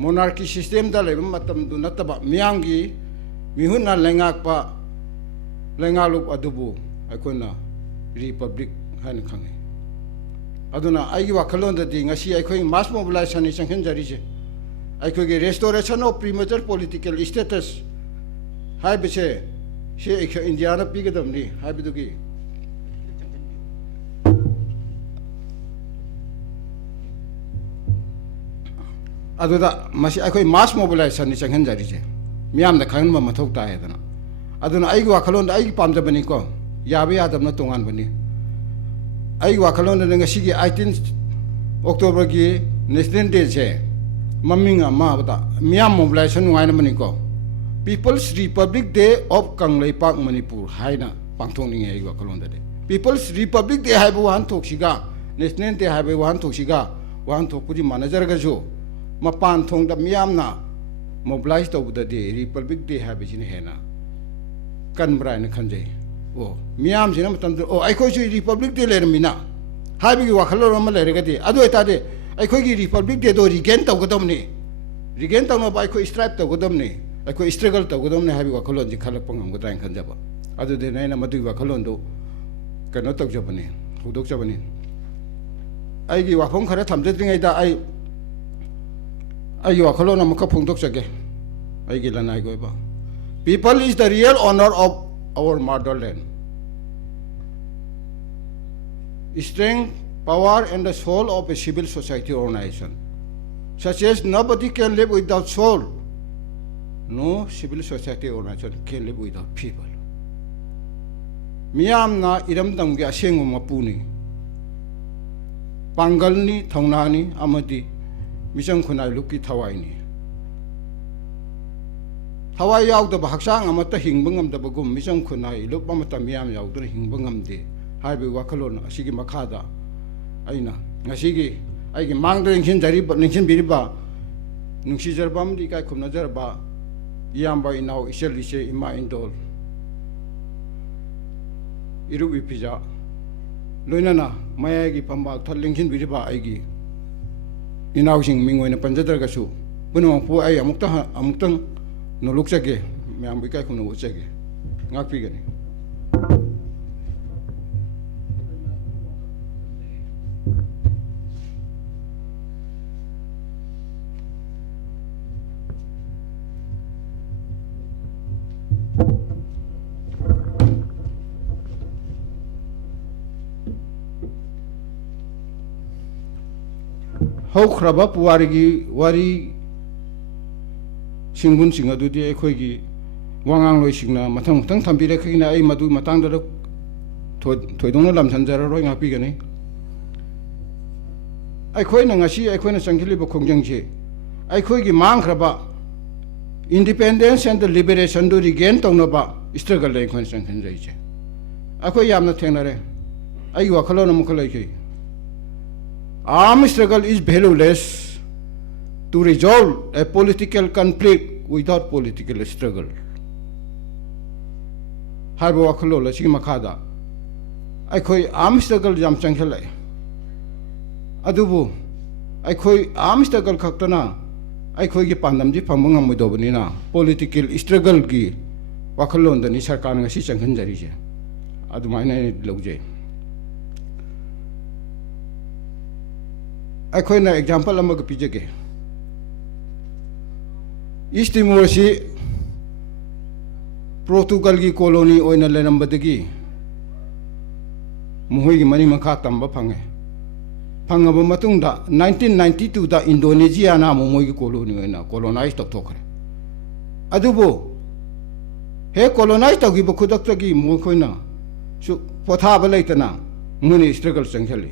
monarchy system da le matam du nataba miang gi mihun na lengak pa lengalup adubu akhona republic han khange aduna aigi wakhalon da di ngasi akhoi mass mobilization ni changhen jari je akhoi ge restoration of premature political status hai bise she India na pigadam ni hai bidu gi aduda masi akhoi mass mobilization ni changhen jari je miyam da khan ma mathok ta he dana aduna aigi wakhalon da aigi pamjabani ko yabe yadam na tongan bani ai wakalon na ngasi gi 18 October gi National Day che maminga ma bata miam mobilization ngai na mani ko People's Republic Day of Kanglaipak Manipur haina pangthong ni ai wakalon da de People's Republic Day hai bu han thok siga National Day hai bu han thok siga wan thok puri manager ga jo mapan thong da miam na mobilize to da de Republic Day hai bi ni hena kan brai na khanje oh miam jina matam oh akhoi ju Republic Day ler mina habi gi wakhalo ram le re gati adu eta de akhoi gi Republic Day do regain taw godam ni regain taw no ba akhoi stripe taw godam ni akhoi struggle taw godam ni habi wakhalo ji khalak pangam godai khan jaba adu de naina madu wakhalo do kano taw jabani hudok jabani ai gi wakhong khara thamjadring ai da ai wakhalo na makha phongdok jage ai gi lanai goi ba people is the real honor of our motherland. Strength, power, and the soul of a civil society organization. Such as nobody can live without soul. No civil society organization can live without people. Miyam na iram damgi asengu mapuni. Pangalni, thaunani, amadi, misang kunai luki thawaini. Hawai yaw da bahaksang amata hingbangam da bagum misang kunai lup amata miyam yaw da hingbangam de haibi wakalon asigi makhada aina ngasigi aigi mangda ningshin jari ningshin biriba nungsi jarbam di kai khumna jarba yamba inau isel ise ima indol iru bipija loinana mayagi pambak thal ningshin biriba aigi inau sing mingoina panjadar gasu buno pu ai amuktang no look chage myam bi kai khunu chage ngak pi gani hau khraba puari gi wari सिंगुन सिंग अदुदि अखोइगी वांगांग लोइ सिंगना मथंग मथंग थंबिरखिना अई मदु मतंगदा थोइदोंना लमसनजररोय ngaपिगनि अखोइना ngasi अखोइना संखिलिबो खोंजंगसे अखोइगी मांगख्रबा independence and liberation दु regain तौनबा struggle ले खोन संखन जाइचे अखोइ यामना थेंगनारे अई वखलोन मुखलैखि armed struggle is valueless to resolve a political conflict without political struggle. Haibo wakhalo la sigi makhada. Aikhoi armed struggle jam changhelai. Adubu aikhoi armed struggle khaktana aikhoi gi pandam ji phangmang ngam modobani na political struggle gi wakhalo ndani sarkar ngasi changhan jari je. Adumaina logje. अखोइना example अमग पिजगे East Timor से Portugal की colony ओइना लेनम्बदगी मुहुई money मखा तंब fungi फंगब मतुंगदा 1992 दा Indonesia ना मुमुई की colony ओइना colonise तोखरे अदुबो हे colonise तगी बखुदक्तगी मुखोइना सु पोथाब लेतना मुनि struggle संखेली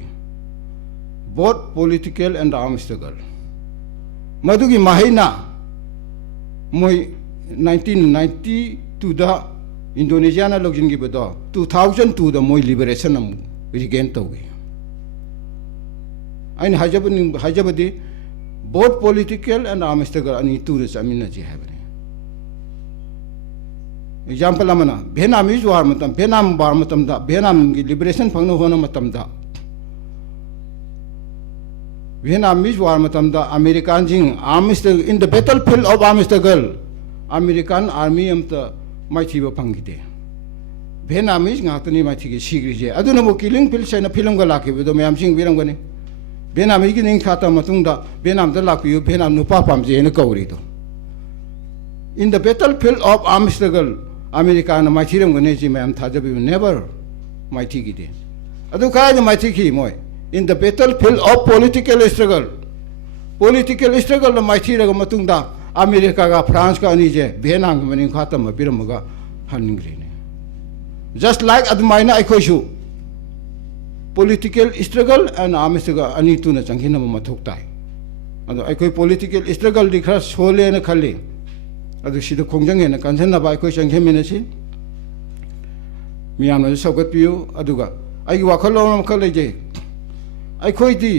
both political and armed struggle. Madugi mahina moi 1992 da Indonesia na logjin gi bada 2002 da moi liberation am regain tawgi. Ain hajabadi both political and armed struggle ani tourist amina ji habne. Example amana Vietnamese war matam Vietnam war matam da Vietnam gi liberation phangno hona matam da Vietnamese war matamda American jing army struggle in the battlefield of army struggle American army amta maichiba phangide Vietnamese ngatani maichigi sigrije aduna mo killing field sena film ga lakhi do mayam sing birangani Vietnamese gi ning khata matungda Vietnam da lakhi Vietnam nupa pamje na kauri do in the battlefield of army struggle American maichiram gane ji mayam thajabi never maichigide adu ka ja maichigi moi in the battlefield of political struggle la maithi raga matungda America ga France ka ani je Vietnam ga mani khatam piramaga haningri ne just like admaina aikhoisu political struggle and armed struggle ani tuna changhina ma thok tai ado aikoi political struggle di khara sole na khali ado sida khongjang hena kansen na ba aikoi changhim ne si miyam na sogat piu aduga ai wakhalo khale je अखोइदी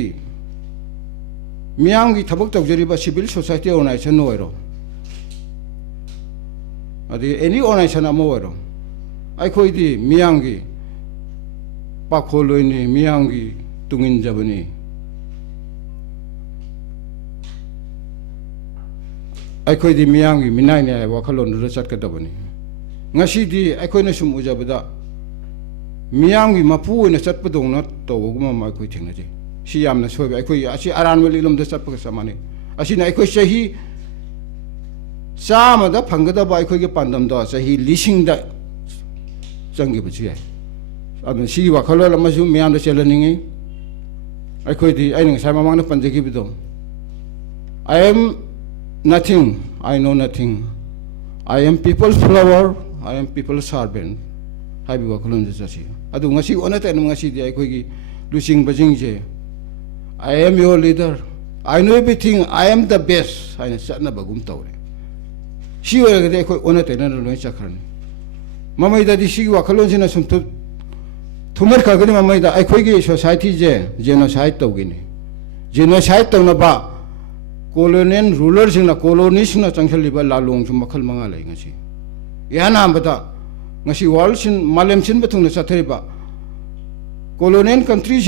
मियांगी थबक तौजरिबा civil society organisation ओइरो अदि any organisation अमो ओइरो अखोइदी मियांगी पाखोलोइनी मियांगी तुंगिन जबनी अखोइदी मियांगी मिनाइने वखलोन द चटकदबनी ngasi अखोइने सुम उजबदा मियांगी मपू ओइना चटपदोंना तौगुमा मा अखोइ थेंगनाजे सी यामना सोबे अखोइ असी अरानवली लमदा चटपक समाने असीना अखोइ सही चामदा फंगदबा अखोइगे पांदमदा सही लिसिंगदा चंगे बचु याय अदन सी वखलो लमसु मियांदा चेलनिंगे अखोइदी आइना सा ममांगना पंजगी बिदो I am nothing I know nothing I am people's flower I am people's servant Hibi वखलोन जसी अदु ngasi onate ngasi di akhoi lusing bajing je I am your leader I know everything I am the best haina satna bagum tawre si oya de akhoi onate na loi chakran mamai da di si wakhalon sina sumtu thumar ka gani mamai da akhoi gi society je genocide tawgini genocide tawna ba colonial rulers na colonies na changkhaliba lalong sum makhal manga lai ngasi yana ambata ngasi world sin malem sin bathung na chathriba colonial countries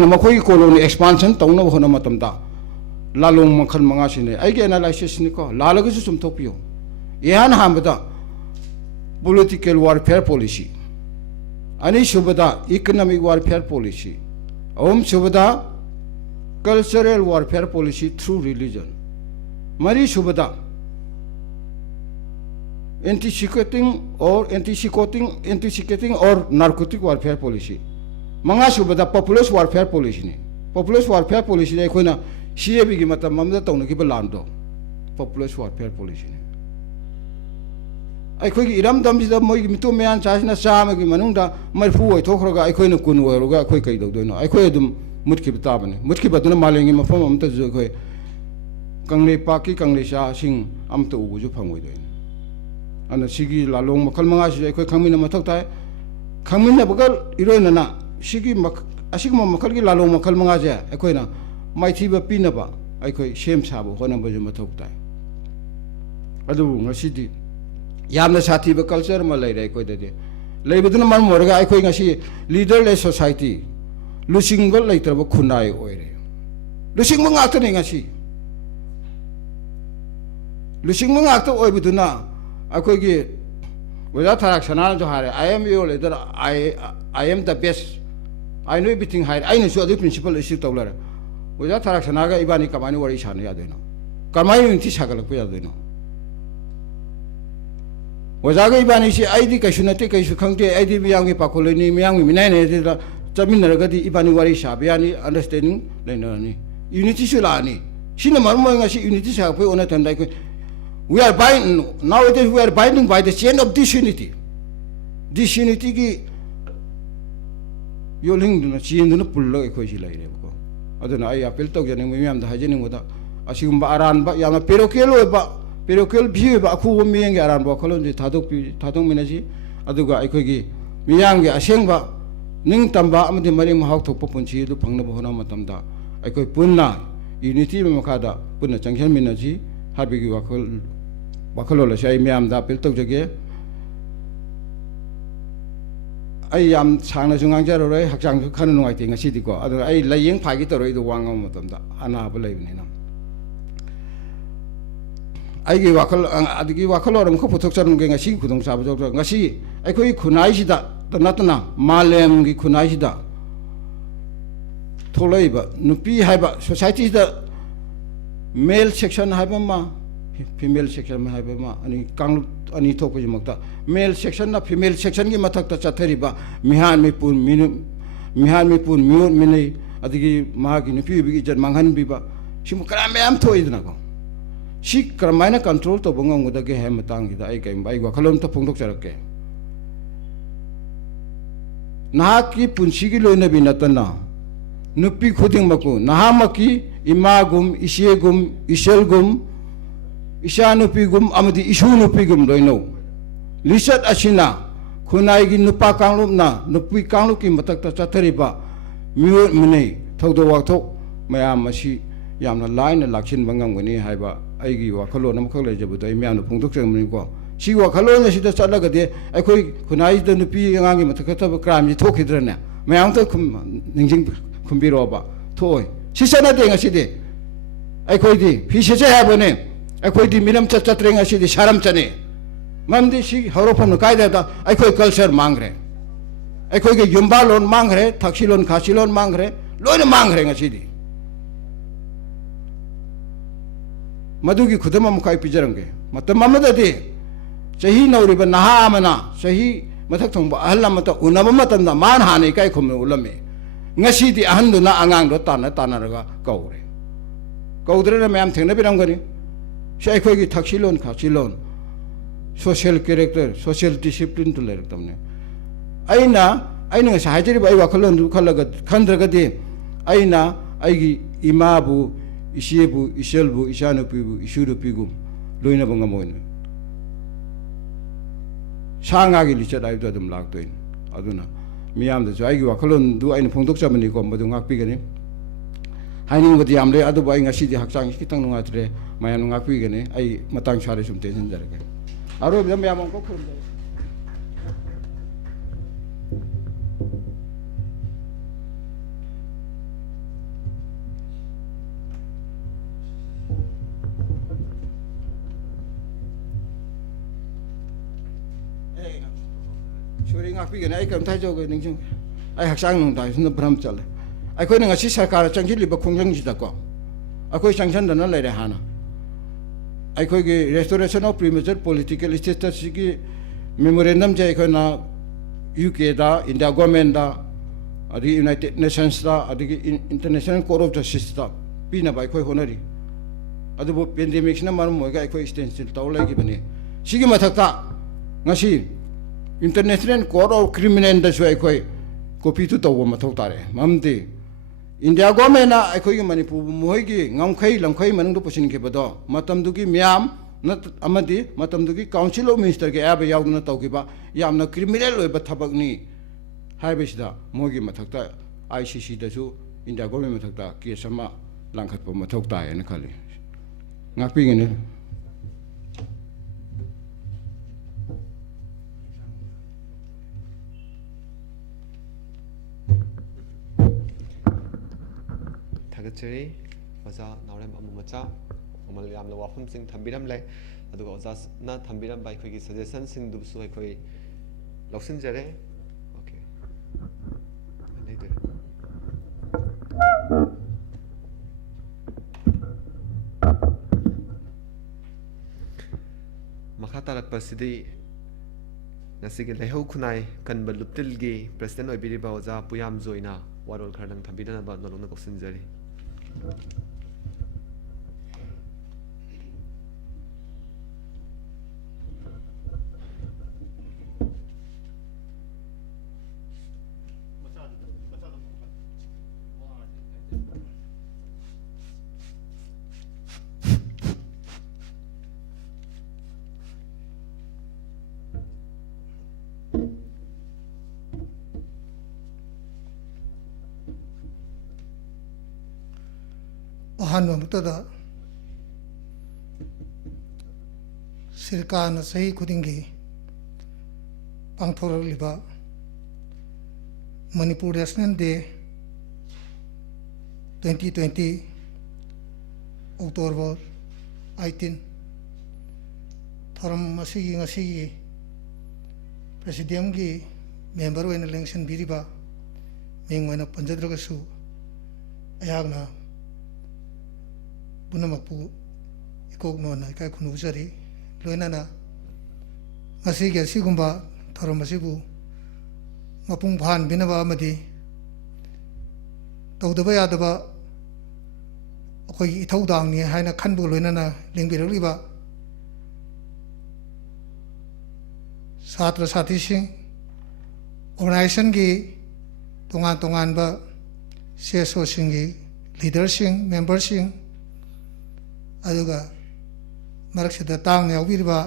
na makhoi colony expansion tawna hona matamda lalong makhal manga sine aige analysis ni ko lalaga su sum thopio yan hambada political warfare policy ani shubada economic warfare policy om shubada cultural warfare policy through religion mari shubada anti-secreting or narcotic warfare policy manga shubada populous warfare policy ni populous warfare policy de koina CAB gi matam mamda tawna ki balando populous warfare policy ne ai khoi gi iram dam ji da moi gi mitu mean cha na cha ma gi manung da mai fu oi thok roga ai khoi na kun oi roga khoi kai do do no ai khoi dum mutki bata bane mutki batuna malengi ma fam am ta jo khoi kangle pa ki kangle sha sing am ta u ju phang oi do ana sigi la long makal manga si ai khoi khangmin ma thok tai khangmin na bagal iroi na na sigi mak asig ma makal gi la long makal manga je ai khoi na mai thi ba pi na ba ai khoi sem sa bo hona ba ju ma thok tai adu ngasi di yamna sathi ba culture ma lai rai khoi da de lai buduna man mor ga ai khoi ngasi leaderless society lusing bal lai tarba khunai oi re lusing ma ngak ta ne ngasi lusing ma ngak ta oi buduna ai khoi gi wala tharak sana jo hare I am your leader I am the best I know everything hire I know the principal issue tawlar wala tharak sana ga ibani kamani wari shane ya deno kamai unti sagal ko ya deno wala ga ibani si ID ka shunate ka shu khangte ID bi yang pa koloni mi yang mi nai ne de chamin na ga di ibani wari sha bi ani understanding lena ni unity shula ni sina mar mo nga si unity sa ko ona tandai ko we are binding nowadays we are binding by the chain of disunity ki yoling na chain na pullo ko si lai re ko aduna ai apel to jane mi am da hajini ngoda asigum ba aran ba yama perokel bi ba khu mi yang aran ba kholon ji thadok minaji aduga ai ko gi mi yang ge aseng ba ning tamba amadi mari ma hak thok punchi du phangna ba hona matam da ai ko punna unity ma khada punna changhen minaji harbi gi wakhalo la sai mi am da pel to jage ai yam changna jungang jaro roi hakjang ju khanu ngai te ngasi di ko adu ai layeng phai gi to roi du wangam matam da ana ba lai ni nam ai gi wakhal adigi wakhalo ram ko puthok chan ge ngasi khudong sa ba jok ngasi ai khoi khunai si da natna malem gi khunai si da tholai ba nupi hai ba society da male section hai ba ma female section hai ba ma ani thok pa jimak ta male section na female section gi mathak ta chathari ba mihan mi pun miut minai adigi ma gi nupi bi jan manghan bi ba sim kram am thoi dna ko si kramai control to bangong da ge he matang gi da ai kai bai wa khalom ta phongdok charak ke na ki punsi gi loina bi natana nupi khuding maku na ma ki imagum isiegum iselgum ishanupigum amadi isunupigum loino lisat asina khunai gi nupa kanglup na nupi kanglup ki matak ta chathari ba miut mine thodo wa thok mayam asi yamna line lakshin bangam gani haiba aigi wa khalo nam khole jabu dai myam nu phungthok chang mani ko si wa khalo na si da chala ga de ai khoi khunai da nupi angang gi matak ta ba kram ji thokhidra na mayam ta khum ningjing khumbiro ba thoi si sana de ngasi de ai khoi di phi se ha bone ai khoi di minam chat chat renga si di sharam chane mamdi si horofam kai da ai khoi culture mangre ai khoi ge yumba lon mangre thaksilon khasilon mangre loina mangre ngasi di मधुगी खुदम मुखाई पिजरंगे मतलब ममदे चाही नौरीब नहा मना चाही मथक थोंब अहल मत उनब मतमदा मान हाने काय खुम उलमे ngasi ahanduna angang do tana raga kaure kaudre मैम थेंगना बिरंगनी sai khoi gi thaksilon khasilon social character social discipline to lerek tamne aina sahajari bai wakhalon du khalaga khandraga de aina aigi imabu isiebu iselbu isanupibu isurupigu loina bangamoin sanga gi licha dai do dum laktoin aduna miyam da jai gi wakhalon du aina phongdok chamani ko madu ngak pi gani hainin bodi amle adu bai ngasi di hakchang kitang nunga tre maya nunga pi gani ai matang sare sum te sin jarga aro bia miyam ko khum Suri ngak pi gani ai kam thai jo ge ning chung ai hakchang nung dai sun bram chale ai khoi nang si sarkar changji li ba khongjang ji da ko akoi sanction da na lai re hana ai khoi ge restoration of premature political status gi memorandum je khoi na UK da India government da adi United Nations da adi international court of justice da pi na bai khoi honari ꯑꯗꯨꯕꯨ ꯄꯦꯟꯗꯦꯃꯤꯛꯁꯤꯅ ꯃꯔꯝ ꯑꯣꯏꯔꯒ ꯑꯩꯈꯣꯏ ꯏꯁꯇꯦꯟꯁꯤꯜ ꯇꯧ ꯂꯩꯈꯤꯕꯅꯤ ꯁꯤꯒꯤ ꯃꯊꯛꯇ ꯉꯁꯤ international court of ꯀ꯭ꯔꯤꯃꯤꯅꯦꯜꯗꯁꯨ ꯑꯩꯈꯣꯏ ꯀꯣꯄꯤꯗꯨ ꯇꯧꯕ ꯃꯊꯧ ꯇꯥꯔꯦ ꯃꯔꯝꯗꯤ ꯏꯟꯗꯤꯌꯥ ꯒꯣꯔꯃꯦꯟꯅ ꯑꯩꯈꯣꯏꯒꯤ ꯃꯅꯤꯄꯨꯔꯕꯨ ꯃꯈꯣꯏꯒꯤ ꯉꯝꯈꯩ ꯂꯝꯈꯩ ꯃꯅꯨꯡꯗ ꯄꯨꯁꯤꯟꯈꯤꯕꯗꯣ ꯃꯇꯝꯗꯨꯒꯤ ꯃꯤꯌꯥꯝ ꯑꯃꯗꯤ ꯃꯇꯝꯗꯨꯒꯤ ꯀꯥꯎꯟꯁꯤꯜ ꯑꯣꯐ ꯃꯤꯅꯤꯁꯇꯔꯒꯤ ꯑꯌꯥꯕ ꯌꯥꯎꯗꯨꯅ ꯇꯧꯈꯤꯕ ꯌꯥꯝꯅ ꯀ꯭ꯔꯤꯃꯤꯅꯦꯜ ꯑꯣꯏꯕ ꯊꯕꯛꯅꯤ ꯍꯥꯏꯕꯁꯤꯗ ꯃꯣꯏꯒꯤ ꯃꯊꯛꯇ ICCꯗꯁꯨ ꯏꯟꯗꯤꯌꯥ ꯒꯣꯔꯃꯦꯟ ꯃꯊꯛꯇ ꯀꯦꯁ ꯑꯃ ꯂꯥꯡꯈꯠꯄ ꯃꯊꯧ ꯇꯥꯏꯌꯦꯅ ꯈꯜꯂꯤ ꯉꯥꯛꯄꯤꯒꯅꯤ ꯊꯥꯒꯠꯆꯔꯤ ꯑꯣꯖꯥ ꯅꯥꯎꯔꯦꯝ ꯑꯃꯨꯃꯆꯥ ꯃꯃꯜ ꯌꯥꯝꯅ ꯋꯥꯐꯝꯁꯤꯡ ꯊꯝꯕꯤꯔꯝꯂꯦ ꯑꯗꯨꯒ ꯑꯣꯖꯥꯅ ꯊꯝꯕꯤꯔꯝꯕ ꯑꯩꯈꯣꯏꯒꯤ ꯁꯖꯦꯁꯟꯁꯤꯡꯗꯨꯁꯨ ꯑꯩꯈꯣꯏ ꯂꯧꯁꯤꯟꯖꯔꯦ ꯑꯣꯀꯦ ꯂꯩꯗꯣꯏꯔꯦ ꯃꯈꯥ ꯇꯥꯔꯛꯄꯁꯤꯗꯤ ꯉꯁꯤꯒꯤ ꯂꯩꯍꯧ ꯈꯨꯟꯅꯥꯏ ꯀꯟꯕ ꯂꯨꯞꯇꯤꯜꯒꯤ ꯄ꯭ꯔꯁꯤꯗꯦꯟ ꯑꯣꯏꯕꯤꯔꯤꯕ ꯑꯣꯖꯥ ꯄꯨꯌꯥꯝꯖꯣꯏꯅ ꯋꯥꯔꯣꯜ ꯈꯔꯗꯪ ꯊꯝꯕꯤꯅꯅꯕ ꯅꯣꯂꯨꯛꯅ ꯀꯧꯁꯤꯟꯖꯔꯤ ꯑꯍꯥꯟꯕꯃꯛꯇꯗ CIRCAꯅ ꯆꯍꯤ ꯈꯨꯗꯤꯡꯒꯤ ꯄꯥꯡꯊꯣꯛꯂꯛꯂꯤꯕ Manipur National Day 2020 October 18 ꯊꯧꯔꯝ ꯑꯁꯤꯒꯤ ꯉꯁꯤꯒꯤ ꯄ꯭ꯔꯦꯁꯤꯗꯤꯌꯝꯒꯤ ꯃꯦꯝꯕꯔ ꯑꯣꯏꯅ ꯂꯦꯡꯁꯤꯟꯕꯤꯔꯤꯕ ꯃꯤꯡ ꯑꯣꯏꯅ ꯄꯟꯖꯗ꯭ꯔꯒꯁꯨ ꯑꯩꯍꯥꯛꯅ ꯄꯨꯝꯅꯃꯛꯄꯨ ꯏꯀꯣꯛꯅꯣꯅ ꯏꯀꯥꯏ ꯈꯨꯝꯅꯖꯔꯤ ꯂꯣꯏꯅꯅ ꯉꯁꯤꯒꯤ ꯑꯁꯤꯒꯨꯝꯕ ꯊꯧꯔꯝ ꯑꯁꯤꯕꯨ ꯃꯄꯨꯡ ꯐꯥꯍꯟꯕꯤꯅꯕ ꯑꯃꯗꯤ ꯇꯧꯗꯕ ꯌꯥꯗꯕ ꯑꯩꯈꯣꯏꯒꯤ ꯏꯊꯧꯗꯥꯡꯅꯤ ꯍꯥꯏꯅ ꯈꯟꯕꯒ ꯂꯣꯏꯅꯅ ꯂꯦꯡꯕꯤꯔꯛꯂꯤꯕ ꯁꯥꯇ꯭ꯔ ꯁꯥꯊꯤꯁꯤꯡ ꯑꯣꯔꯒꯅꯥꯏꯖꯦꯁꯟꯒꯤ ꯇꯣꯉꯥꯟ ꯇꯣꯉꯥꯟꯕ CSOꯁꯤꯡꯒꯤ ꯂꯤꯗꯔꯁꯤꯡ ꯃꯦꯝꯕꯔꯁꯤꯡ ꯑꯗꯨꯒ ꯃꯔꯛꯁꯤꯗ ꯇꯥꯡꯅ ꯌꯥꯎꯕꯤꯔꯤꯕ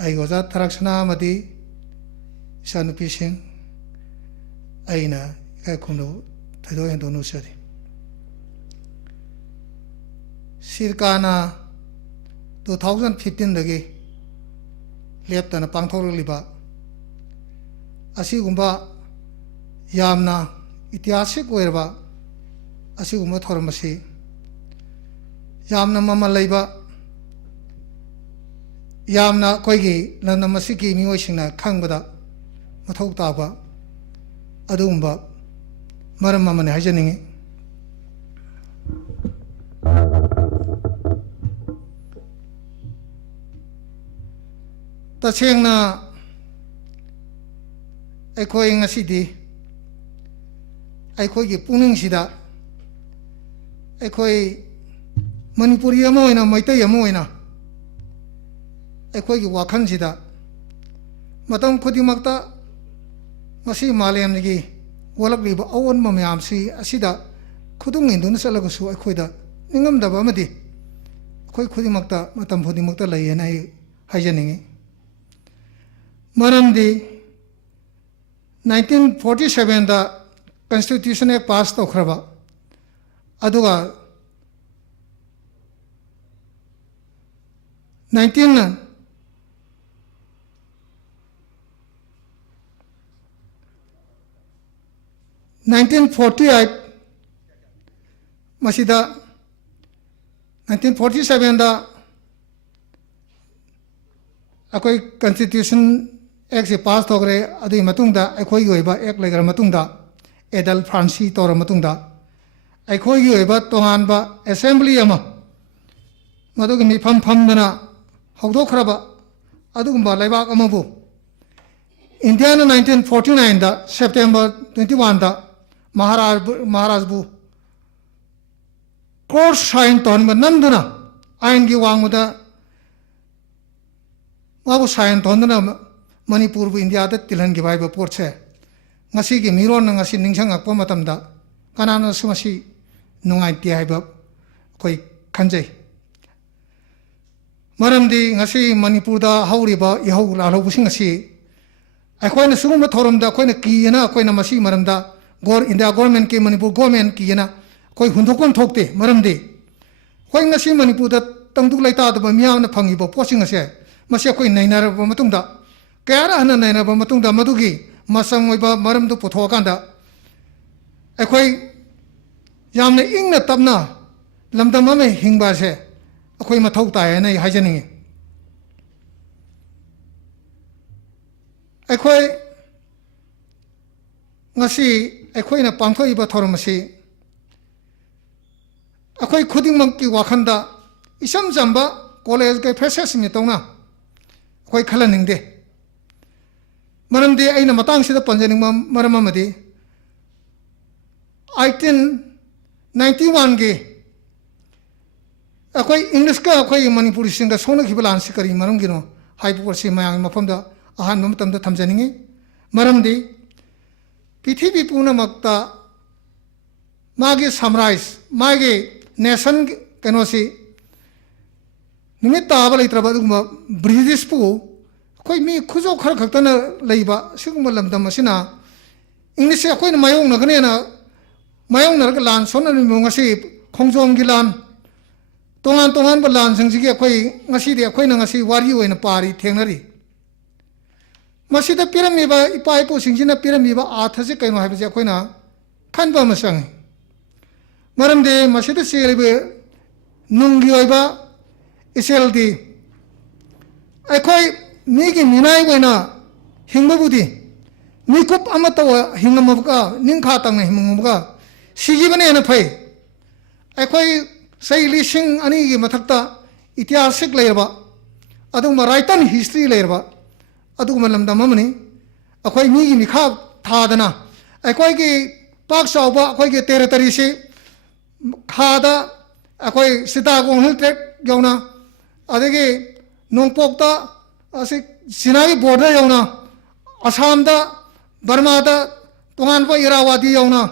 ꯑꯩꯒꯤ ꯑꯣꯖꯥ ꯊꯔꯛꯁꯅꯥ ꯑꯃꯗꯤ ꯏꯆꯥꯅꯨꯄꯤꯁꯤꯡ ꯑꯩꯅ ꯏꯀꯥꯏ ꯈꯨꯝꯅꯕ ꯊꯣꯏꯗꯣꯛ ꯍꯦꯟꯗꯣꯛꯅ ꯎꯠꯆꯔꯤ CIRCAꯅ 2015ꯗꯒꯤ ꯂꯦꯞꯇꯅ ꯄꯥꯡꯊꯣꯛꯂꯛꯂꯤꯕ ꯑꯁꯤꯒꯨꯝꯕ ꯌꯥꯝꯅ ꯏꯇꯤꯍꯥꯁꯤꯛ ꯑꯣꯏꯔꯕ ꯑꯁꯤꯒꯨꯝꯕ ꯊꯧꯔꯝ ꯑꯁꯤ ꯌꯥꯝꯅ ꯃꯃꯜ ꯂꯩꯕ ꯌꯥꯝꯅ ꯑꯩꯈꯣꯏꯒꯤ ꯂꯝꯗꯝ ꯑꯁꯤꯒꯤ ꯃꯤꯑꯣꯏꯁꯤꯡꯅ ꯈꯪꯕꯗ ꯃꯊꯧ ꯇꯥꯕ ꯑꯗꯨꯒꯨꯝꯕ ꯃꯔꯝ ꯑꯃꯅꯤ ꯍꯥꯏꯖꯅꯤꯡꯉꯤ ꯇꯁꯦꯡꯅ ꯑꯩꯈꯣꯏ ꯉꯁꯤꯗꯤ ꯑꯩꯈꯣꯏꯒꯤ ꯄꯨꯛꯅꯤꯡꯁꯤꯗ ꯑꯩꯈꯣꯏ ꯃꯅꯤꯄꯨꯔꯤ ꯑꯃ ꯑꯣꯏꯅ ꯃꯩꯇꯩ ꯑꯃ ꯑꯣꯏꯅ ꯑꯩꯈꯣꯏꯒꯤ ꯋꯥꯈꯜꯁꯤꯗ ꯃꯇꯝ ꯈꯨꯗꯤꯡꯃꯛꯇ ꯃꯁꯤ ꯃꯥꯂꯦꯝꯒꯤ ꯑꯣꯜꯂꯛꯂꯤꯕ ꯑꯑꯣꯟꯕ ꯃꯌꯥꯝꯁꯤ ꯑꯁꯤꯗ ꯈꯨꯗꯨꯡ ꯏꯟꯗꯨꯅ ꯆꯠꯂꯒꯁꯨ ꯑꯩꯈꯣꯏꯗ ꯅꯤꯡꯉꯝꯗꯕ ꯑꯃꯗꯤ ꯑꯩꯈꯣꯏ ꯈꯨꯗꯤꯡꯃꯛꯇ ꯃꯇꯝ ꯈꯨꯗꯤꯡꯃꯛꯇ ꯂꯩꯌꯦꯅ ꯑꯩ ꯍꯥꯏꯖꯅꯤꯡꯉꯤ ꯃꯔꯝꯗꯤ 1947ꯗ Constitution Act ꯄꯥꯁ ꯇꯧꯈ꯭ꯔꯕ ꯑꯗꯨꯒ 1948 ꯃꯁꯤꯗ 1947ꯗ ꯑꯩꯈꯣꯏ Constitution Actꯁꯤ ꯄꯥꯁ ꯇꯧꯈ꯭ꯔꯦ ꯑꯗꯨꯒꯤ ꯃꯇꯨꯡꯗ ꯑꯩꯈꯣꯏꯒꯤ ꯑꯣꯏꯕ ꯑꯦꯛ ꯂꯩꯈ꯭ꯔ ꯃꯇꯨꯡꯗ ꯑꯦꯗꯜ ꯐ꯭ꯔꯥꯟꯁꯤ ꯇꯧꯔ ꯃꯇꯨꯡꯗ ꯑꯩꯈꯣꯏꯒꯤ ꯑꯣꯏꯕ ꯇꯣꯉꯥꯟꯕ ꯑꯦꯁꯦꯝꯕ꯭ꯂꯤ ꯑꯃ ꯃꯗꯨꯒꯤ ꯃꯤꯐꯝ ꯐꯝꯗꯅ ꯍꯧꯗꯣꯛꯈ꯭ꯔꯕ ꯑꯗꯨꯒꯨꯝꯕ ꯂꯩꯕꯥꯛ ꯑꯃꯕꯨ ꯏꯟꯗꯤꯌꯥꯅ 1949ꯗ ꯁꯦꯞꯇꯦꯝꯕꯔ 21ꯗ ꯃꯍꯥꯔꯥꯖꯕꯨ ꯀ꯭ꯔꯣꯁ ꯁꯥꯏꯟ ꯇꯧꯍꯟꯕ ꯅꯝꯗꯨꯅ आयन की वांगमुदा माबु सायन तोंदना मणिपुर बु इंडिया दा तिलन की बाइबा पोर्चे ngasi की मिरोन ngasi निंगसंग akpa matamda kanana sumasi nungai ti haiba koi khanjai maramdi ngasi manipur da hauriba ihau lalo busing ngasi akoina suguma thoromda akoina kiyana akoina masi maramda gor india government ke manipur government kiyana koi hundokon thokte maramdi koi ngasi manipur da tangduk laita da miyamna phangiba posing ase masi koi nainara ba matungda kayara hana nainara ba matungda madugi masang oiba maramdu puthokanda akhoi yamna ingna tabna lamdam ame hingba se akhoi mathau ta na hajani akhoi ngasi akhoi na pangkhoi ba thormasi akhoi khuding mang ki wakhanda isam jamba college ke freshers mi tongna akhoi khalaning de maramdi aina matang sida panjaning maram amadi 1891 ge akhoi english ka akhoi manipuri singa sona khibalan sikari maram gino haipur si mayang mafamda ahan matamda thamjaningi maramdi pithibhi puna makta magi sunrise magi nation kanosi numit tabal itraba dugma british pu koi mi khujo khar khaktana leiba sigum lamdam asina english koi na mayong na gane na mayong na lan sona ni ngasi khongjom gi lan tongan ba lan sing ji koi ngasi de koi na ngasi wari oina pari thengnari masida pirami ba ipai pu singjina pirami ba athase kaino haiba je koi na khanba masang maramde masida selibe nungi oiba iseldi akoi migi minai wena hingba budi mikup amata wa hingamabuka ningkha tang hingmabuka sigibane na phai akoi sai lising ani gi mathakta itihasik leirba aduma written history leirba aduma lamdam amani akoi migi mikha thadana akoi gi pak sawba akoi gi territory se khada akoi sita gong trek yauna adege nongpokta asi sinai border yauna assam da burma da tongan pa irawadi yauna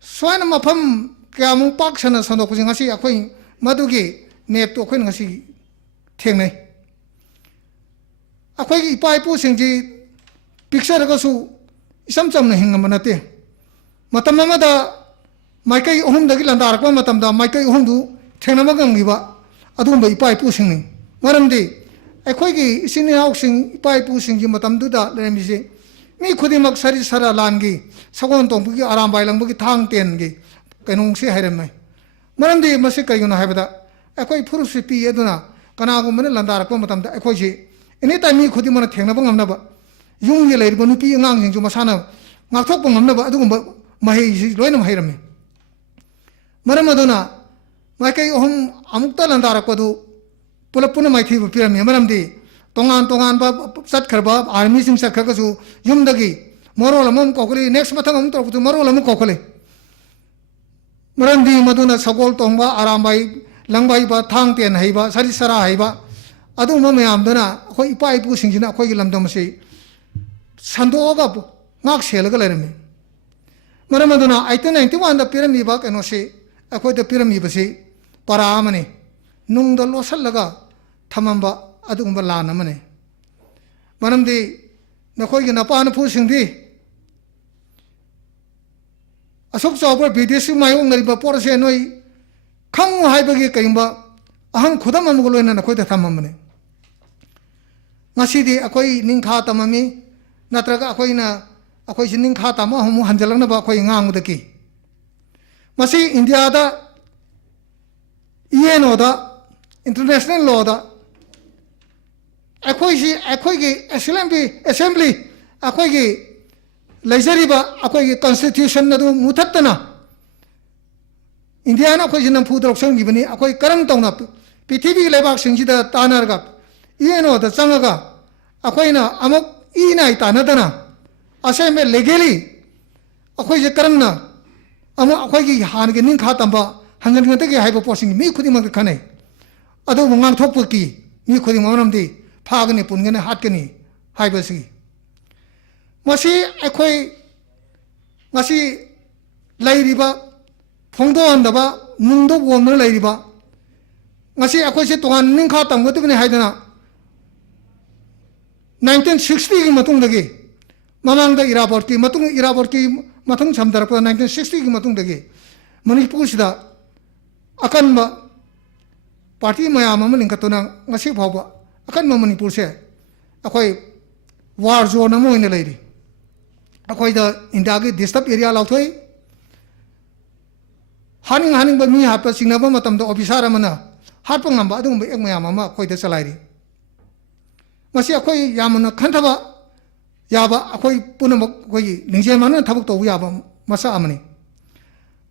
swaina mafam kyamu pak sana sanok jing asi akhoi madugi map to akhoi ngasi thengnai akhoi gi pai pu singji picture ga su isam cham na hingam nate matam amada maikai ohum dagi landar ko matam da maikai ohum du thengnama gamgi ba adum bai pai pu singni maramdi akhoi gi isini housing pai pu singji matam du da lemisi mi khudimak sari sara langi sagon tong gi aram bai lang gi thang ten gi kainung se hairam mai maramdi masi kai guna haibada akhoi furusi pi eduna kana go mane landar ko matam da akhoi ji ini ta mi khudi mana thengna bangam na ba yung ye leir banu pi ngang jing ju masana ngak thok bangam na ba adugum ba mahi ji loina hairam mai maram aduna maikai ohum amukta landar ko du pulapuna maithi piram maramdi tongan ba sat kharba army sing sat kharga su yum dagi morol amam kokoli next mathang am to morol am kokole maramdi maduna sagol tongba arambai langbai ba thang ten haiba sari sara haiba adu mayam dana khoi ipai pu singjina khoi gi lamdam se sandoga ngak selaga lerme maramaduna 1891 da pirami ba kano se akhoi da pirami ba se para amane nung da losallaga thamamba adugumba lana mane manamdi nakhoi gi napana pu singdi asok chawba bidesi mayong ngariba porse noi khang haibagi kaimba ahang khudam amgoloina nakhoi da thamamane ngasidi akhoi ningkha tamami natraga akhoi ningkha tama homu hanjalangna ba akhoi ngangudaki masi india da eno da international law da akhoi gi assembly akhoi gi leisariba akhoi gi constitution na du muthattana india na akhoi jinam pu drok sang gi bani akhoi karang tongna pithibhi lebak singji da tanarga eno da changaga akhoi na amok inai tanadana aseme legally akhoi je karangna amo akhoi gi han gi ning kha tamba hangan ngate gi haiba posing mi khudi mang khanai ꯑꯗꯨ ꯉꯥꯡꯊꯣꯛꯄꯒꯤ ꯃꯤ ꯈꯨꯗꯤꯡꯃꯛ ꯃꯔꯝꯗꯤ ꯐꯥꯒꯅꯤ ꯄꯨꯟꯒꯅꯤ ꯍꯥꯠꯀꯅꯤ ꯍꯥꯏꯕꯁꯤ ꯃꯁꯤ ꯑꯩꯈꯣꯏ ꯉꯁꯤ ꯂꯩꯔꯤꯕ ꯐꯣꯡꯗꯣꯛꯍꯟꯗꯕ ꯅꯨꯡꯗ ꯑꯣꯝꯗꯨꯅ ꯂꯩꯔꯤꯕ ꯉꯁꯤ ꯑꯩꯈꯣꯏꯁꯦ ꯇꯣꯉꯥꯟ ꯅꯤꯡꯈꯥ ꯇꯝꯒꯗꯕꯅꯤ ꯍꯥꯏꯗꯅ 1960ꯒꯤ ꯃꯇꯨꯡꯗꯒꯤ ꯃꯃꯥꯡꯗ ꯏꯔꯥꯕꯣꯠꯀꯤ ꯃꯊꯪ ꯁꯝꯊꯔꯛꯄ 1960ꯒꯤ ꯃꯇꯨꯡꯗꯒꯤ ꯃꯅꯤꯄꯨꯔꯁꯤꯗ ꯑꯀꯟꯕ ꯄꯥꯔꯇꯤ ꯃꯌꯥꯝ ꯑꯃ ꯂꯤꯡꯈꯠꯇꯨꯅ ꯉꯁꯤ ꯐꯥꯎꯕ ꯑꯀꯟꯕ ꯃꯅꯤꯄꯨꯔꯁꯦ ꯑꯩꯈꯣꯏ ꯋꯥꯔ ꯖꯣꯟ ꯑꯃ ꯑꯣꯏꯅ ꯂꯩꯔꯤ ꯑꯩꯈꯣꯏꯗ ꯏꯟꯗꯤꯌꯥꯒꯤ ꯗꯤꯁꯇꯔꯕ ꯑꯦꯔꯤꯌꯥ ꯂꯥꯎꯊꯣꯛꯏ ꯍꯥꯠꯅꯤꯡꯕ ꯃꯤ ꯍꯥꯠꯄ ꯆꯤꯡꯅꯕ ꯃꯇꯝꯗ ꯑꯣꯐꯤꯁꯥꯔ ꯑꯃꯅ ꯍꯥꯠꯄ ꯉꯝꯕ ꯑꯗꯨꯒꯨꯝꯕ ꯑꯦꯛ ꯃꯌꯥꯝ ꯑꯃ ꯑꯩꯈꯣꯏꯗ ꯆꯂꯥꯏꯔꯤ ꯃꯁꯤ ꯑꯩꯈꯣই ꯌꯥꯝꯅ ꯈꯟꯊꯕ ꯌꯥꯕ ꯑꯩꯈꯣই ꯄꯨꯝꯅꯃꯛ ꯑꯩꯈꯣꯏꯒꯤ ꯂꯤꯡꯖꯦꯜ ꯃꯥꯟꯅꯅ ꯊꯕꯛ ꯇꯧꯕ ꯌꯥꯕ ꯃꯁꯛ ꯑꯃꯅꯤ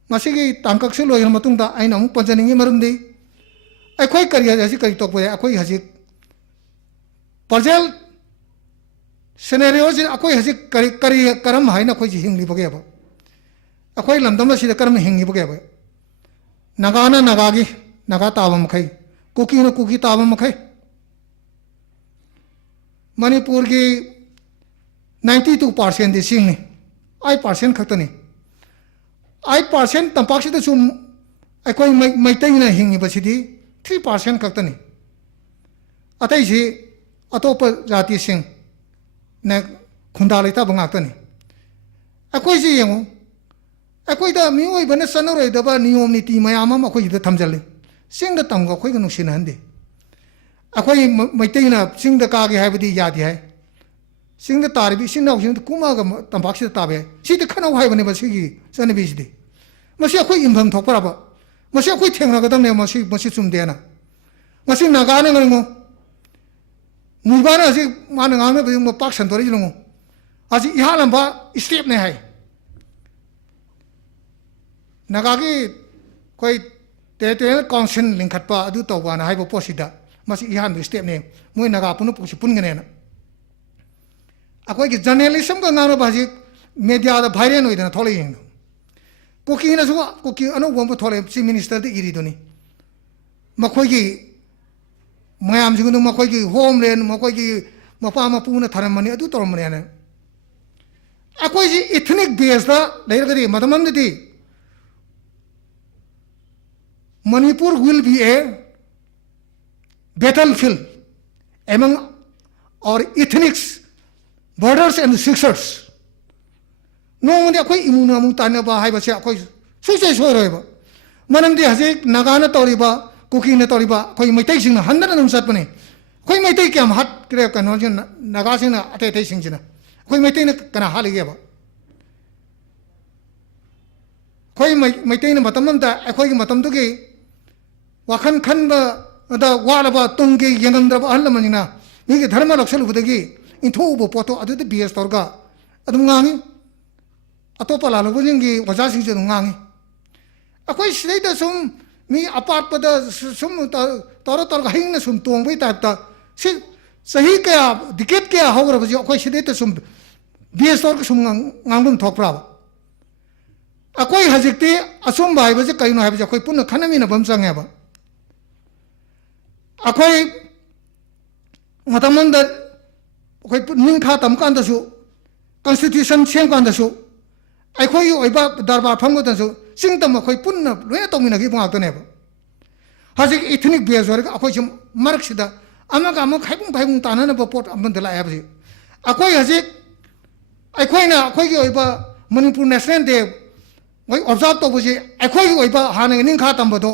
ꯃꯁꯤꯒꯤ ꯇꯥꯡꯀꯛꯁꯤ ꯂꯣꯏꯔꯕ ꯃꯇꯨꯡꯗ ꯑꯩꯅ ꯑꯃꯨꯛ ꯄꯟꯖꯅꯤꯡꯉꯤ ꯃꯔꯝꯗꯤ ꯑꯩꯈꯣই ꯀꯔꯤ ꯍꯧꯖꯤꯛ ꯀꯔꯤ ꯇꯧꯕ ꯌꯥꯏ ꯑꯩꯈꯣই ꯍꯧꯖꯤꯛ ꯄ꯭ꯔꯖꯦꯟ ꯁꯤꯅꯦꯔꯤꯑꯣꯁꯤ ꯑꯩꯈꯣই ꯍꯧꯖꯤꯛ ꯀꯔꯝ ꯍꯥꯏꯅ ꯑꯩꯈꯣꯏꯁꯤ ꯍꯤꯡꯂꯤꯕꯒꯦꯕ ꯑꯩꯈꯣই ꯂꯝꯗꯝ ꯑꯁꯤꯗ ꯀꯔꯝ ꯍꯤꯡꯂꯤꯕꯒꯦꯕ ꯅꯥꯒꯥꯅ ꯅꯥꯒꯥꯒꯤ ꯅꯥꯒꯥ ꯇꯥꯕ ꯃꯈꯩ ꯀꯨꯀꯤꯅ ꯀꯨꯀꯤ ꯇꯥꯕ ꯃꯈꯩ ꯃꯅꯤꯄꯨꯔꯒꯤ 92% ꯁꯤꯡꯅꯤ 8% ꯈꯛꯇꯅꯤ 8% ꯇꯝꯄꯥꯛꯁꯤꯗ ꯁꯨꯝ ꯑꯩꯈꯣই ꯃꯩꯇꯩꯅ ꯍꯤꯡꯉꯤꯕꯁꯤꯗꯤ 3% ꯈꯛꯇꯅꯤ ꯑꯇꯩꯁꯤ ꯑꯇꯣꯞꯄ ꯖꯥꯇꯤꯁꯤꯡ ꯅ ꯈꯨꯟꯗꯥ ꯂꯩꯇꯥꯕ ꯉꯥꯛꯇꯅꯤ ꯑꯩꯈꯣꯏꯁꯤ ꯌꯦꯡꯉꯨ ꯑꯩꯈꯣꯏꯗ ꯃꯤꯑꯣꯏꯕꯅ ꯆꯠꯅꯔꯣꯏꯗꯕ ꯅꯤꯌꯣꯝ ꯅꯤꯇꯤ ꯃꯌꯥꯝ ꯑꯃ ꯑꯩꯈꯣꯏꯒꯤꯗ ꯊꯝꯖꯜꯂꯤ ꯆꯤꯡꯗ ꯇꯝꯒ ꯑꯩꯈꯣꯏꯒ ꯅꯨꯡꯁꯤꯅꯍꯟꯗꯦ ꯑꯩꯈꯣꯏ ꯃꯩꯇꯩꯅ ꯆꯤꯡꯗ ꯀꯥꯒꯦ ꯍꯥꯏꯕꯗꯤ ꯌꯥꯗꯦ ꯍꯥꯏ ꯆꯤꯡꯗ ꯇꯥꯔꯤꯕ ꯏꯆꯤꯟ ꯏꯅꯥꯎꯁꯤꯡꯗ ꯀꯨꯝꯃꯒ ꯇꯝꯄꯥꯛꯁꯤꯗ ꯇꯥꯕ ꯌꯥꯏ ꯁꯤꯗꯤ ꯈꯟꯅꯧ ꯍꯥꯏꯕꯅꯦꯕ ꯁꯤꯒꯤ ꯆꯠꯅꯕꯤꯁꯤꯗꯤ ꯃꯁꯤ ꯑꯩꯈꯣꯏ ꯏꯟꯐꯝ ꯊꯣꯛꯄ꯭ꯔꯕ ꯃꯁꯤ ꯑꯩꯈꯣꯏ ꯊꯦꯡꯅꯒꯗꯕꯅꯦ ꯃꯁꯤ ꯆꯨꯝꯗꯦꯅ ꯃꯁꯤ ꯅꯥꯒꯥꯅ ꯉꯥꯡꯉꯣ ꯅꯨꯏꯕꯥꯅ ꯍꯧꯖꯤꯛ ꯃꯥꯅ ꯉꯥꯡꯅꯕꯗꯤ ꯄꯥꯛ ꯁꯟꯗꯣꯔꯛꯏꯁꯤ ꯂꯉꯣ ꯍꯧꯖꯤꯛ ꯏꯍꯥꯟꯂꯝꯕ ꯏꯁꯇꯦꯞꯅꯦ ꯍꯥꯏ ꯅꯥꯒꯥꯒꯤ ꯑꯩꯈꯣꯏ ꯇꯦꯔꯤꯇꯣꯔꯤꯌꯦꯜ ꯀꯥꯎꯟꯁꯤꯜ ꯂꯤꯡꯈꯠꯄ ꯑꯗꯨ ꯇꯧꯕꯅ ꯍꯥꯏꯕ ꯄꯣꯠꯁꯤꯗ ꯃꯁꯤ ꯏꯍꯥꯟꯕ ꯏꯁꯇꯦꯞꯅꯦ ꯃꯣꯏ ꯅꯥꯒꯥ ꯄꯨꯟꯒꯅꯦꯅ ꯑꯩꯈꯣꯏꯒꯤ ꯖꯔꯅꯦꯂꯤꯁꯝꯒ ꯉꯥꯡꯅꯕ ꯍꯧꯖꯤꯛ ꯃꯦꯗꯤꯌꯥꯗ ꯚꯥꯏꯔꯦꯜ ꯑꯣꯏꯗꯅ ꯊꯣꯛꯂꯛꯏ ꯀꯨꯀꯤꯅꯁꯨ ꯀꯨꯀꯤ ꯑꯅꯧꯕ ꯑꯃ ꯊꯣꯛꯂꯛꯑꯦ ꯆꯤꯐ ꯃꯤꯅꯤꯁꯇꯔꯗ ꯏꯔꯤꯗꯨꯅꯤ ꯃꯈꯣꯏꯒꯤ ꯃꯌꯥꯝꯁꯤꯡꯗꯨ ꯃꯈꯣꯏꯒꯤ ꯍꯣꯝꯂꯦꯟ ꯃꯈꯣꯏꯒꯤ ꯃꯄꯥ ꯃꯄꯨꯅ ꯊꯔꯝꯕꯅꯤ ꯑꯗꯨ ꯇꯧꯔꯝꯕꯅꯦꯅ ꯑꯩꯈꯣꯏꯁꯤ ꯏꯊꯅꯤꯛ ꯕꯦꯁꯇ ꯂꯩꯔꯒꯗꯤ ꯃꯇꯝ ꯑꯃꯗꯗꯤ Manipur will be a battlefield among our ethnics, brothers and sisters. No, they are quite immune among Tanaba, Hibasa, quite so. Manam de Hazek, Nagana Toriba, Cooking Toriba, quite imitation 100 and Sapane. Quite may take him hot Greg and Nagasina attention. Quite may take a Kanahali. Quite may take a matamanta, a quite matam to gay. Wakan Kanba, the Walaba, Tungi, Yanandra, Alamanina, Niki Dharma Laksal with the gay, in Tobo Poto, other the BS Torga, Adungani, Atopala, Wujingi, was asking to Ngangi. A quite later some me apart but some Torator Hing, some Tom with that. Sahika, the Kate Care, however, was your question later some BS Torga, some Nangum talk proud. A quite hesitate, assumed by was a kind of have a quite put a canamina bumsang ever. ꯑꯩꯈꯣꯏ ꯃꯇꯝ ꯑꯃꯗ ꯑꯩꯈꯣꯏ ꯅꯤꯡꯈꯥ ꯇꯝꯀꯥꯟꯗꯁꯨ constitution ꯁꯦꯝꯀꯥꯟꯗꯁꯨ ꯑꯩꯈꯣꯏꯒꯤ ꯑꯣꯏꯕ ꯗꯔꯕꯥꯔ ꯐꯝꯒꯗꯁꯨ ꯆꯤꯡꯇꯝ ꯑꯩꯈꯣꯏ ꯄꯨꯟꯅ ꯂꯣꯏꯅ ꯇꯧꯃꯤꯟꯅꯈꯤꯕ ꯉꯥꯛꯇꯅꯦꯕ ꯍꯧꯖꯤꯛ ꯏꯊꯅꯤꯛ ꯕꯦꯁ ꯑꯣꯏꯔꯒ ꯑꯩꯈꯣꯏꯁꯤ ꯃꯔꯛꯁꯤꯗ ꯑꯃꯒ ꯑꯃꯨꯛ ꯈꯥꯏꯕꯨꯡ ꯇꯥꯟꯅꯅꯕ ꯄꯣꯠ ꯑꯃꯗ ꯂꯥꯛꯑꯦ ꯍꯥꯏꯕꯁꯤ ꯑꯩꯈꯣꯏ ꯍꯧꯖꯤꯛ ꯑꯩꯈꯣꯏꯅ ꯑꯩꯈꯣꯏꯒꯤ ꯑꯣꯏꯕ ꯃꯅꯤꯄꯨꯔ ꯅꯦꯁꯅꯦꯜ ꯗꯦ ꯃꯣꯏ ꯑꯣꯕꯖꯥꯔꯕ ꯇꯧꯕꯁꯤ ꯑꯩꯈꯣꯏꯒꯤ ꯑꯣꯏꯕ ꯍꯥꯟꯅꯒꯤ ꯅꯤꯡꯈꯥ ꯇꯝꯕꯗꯣ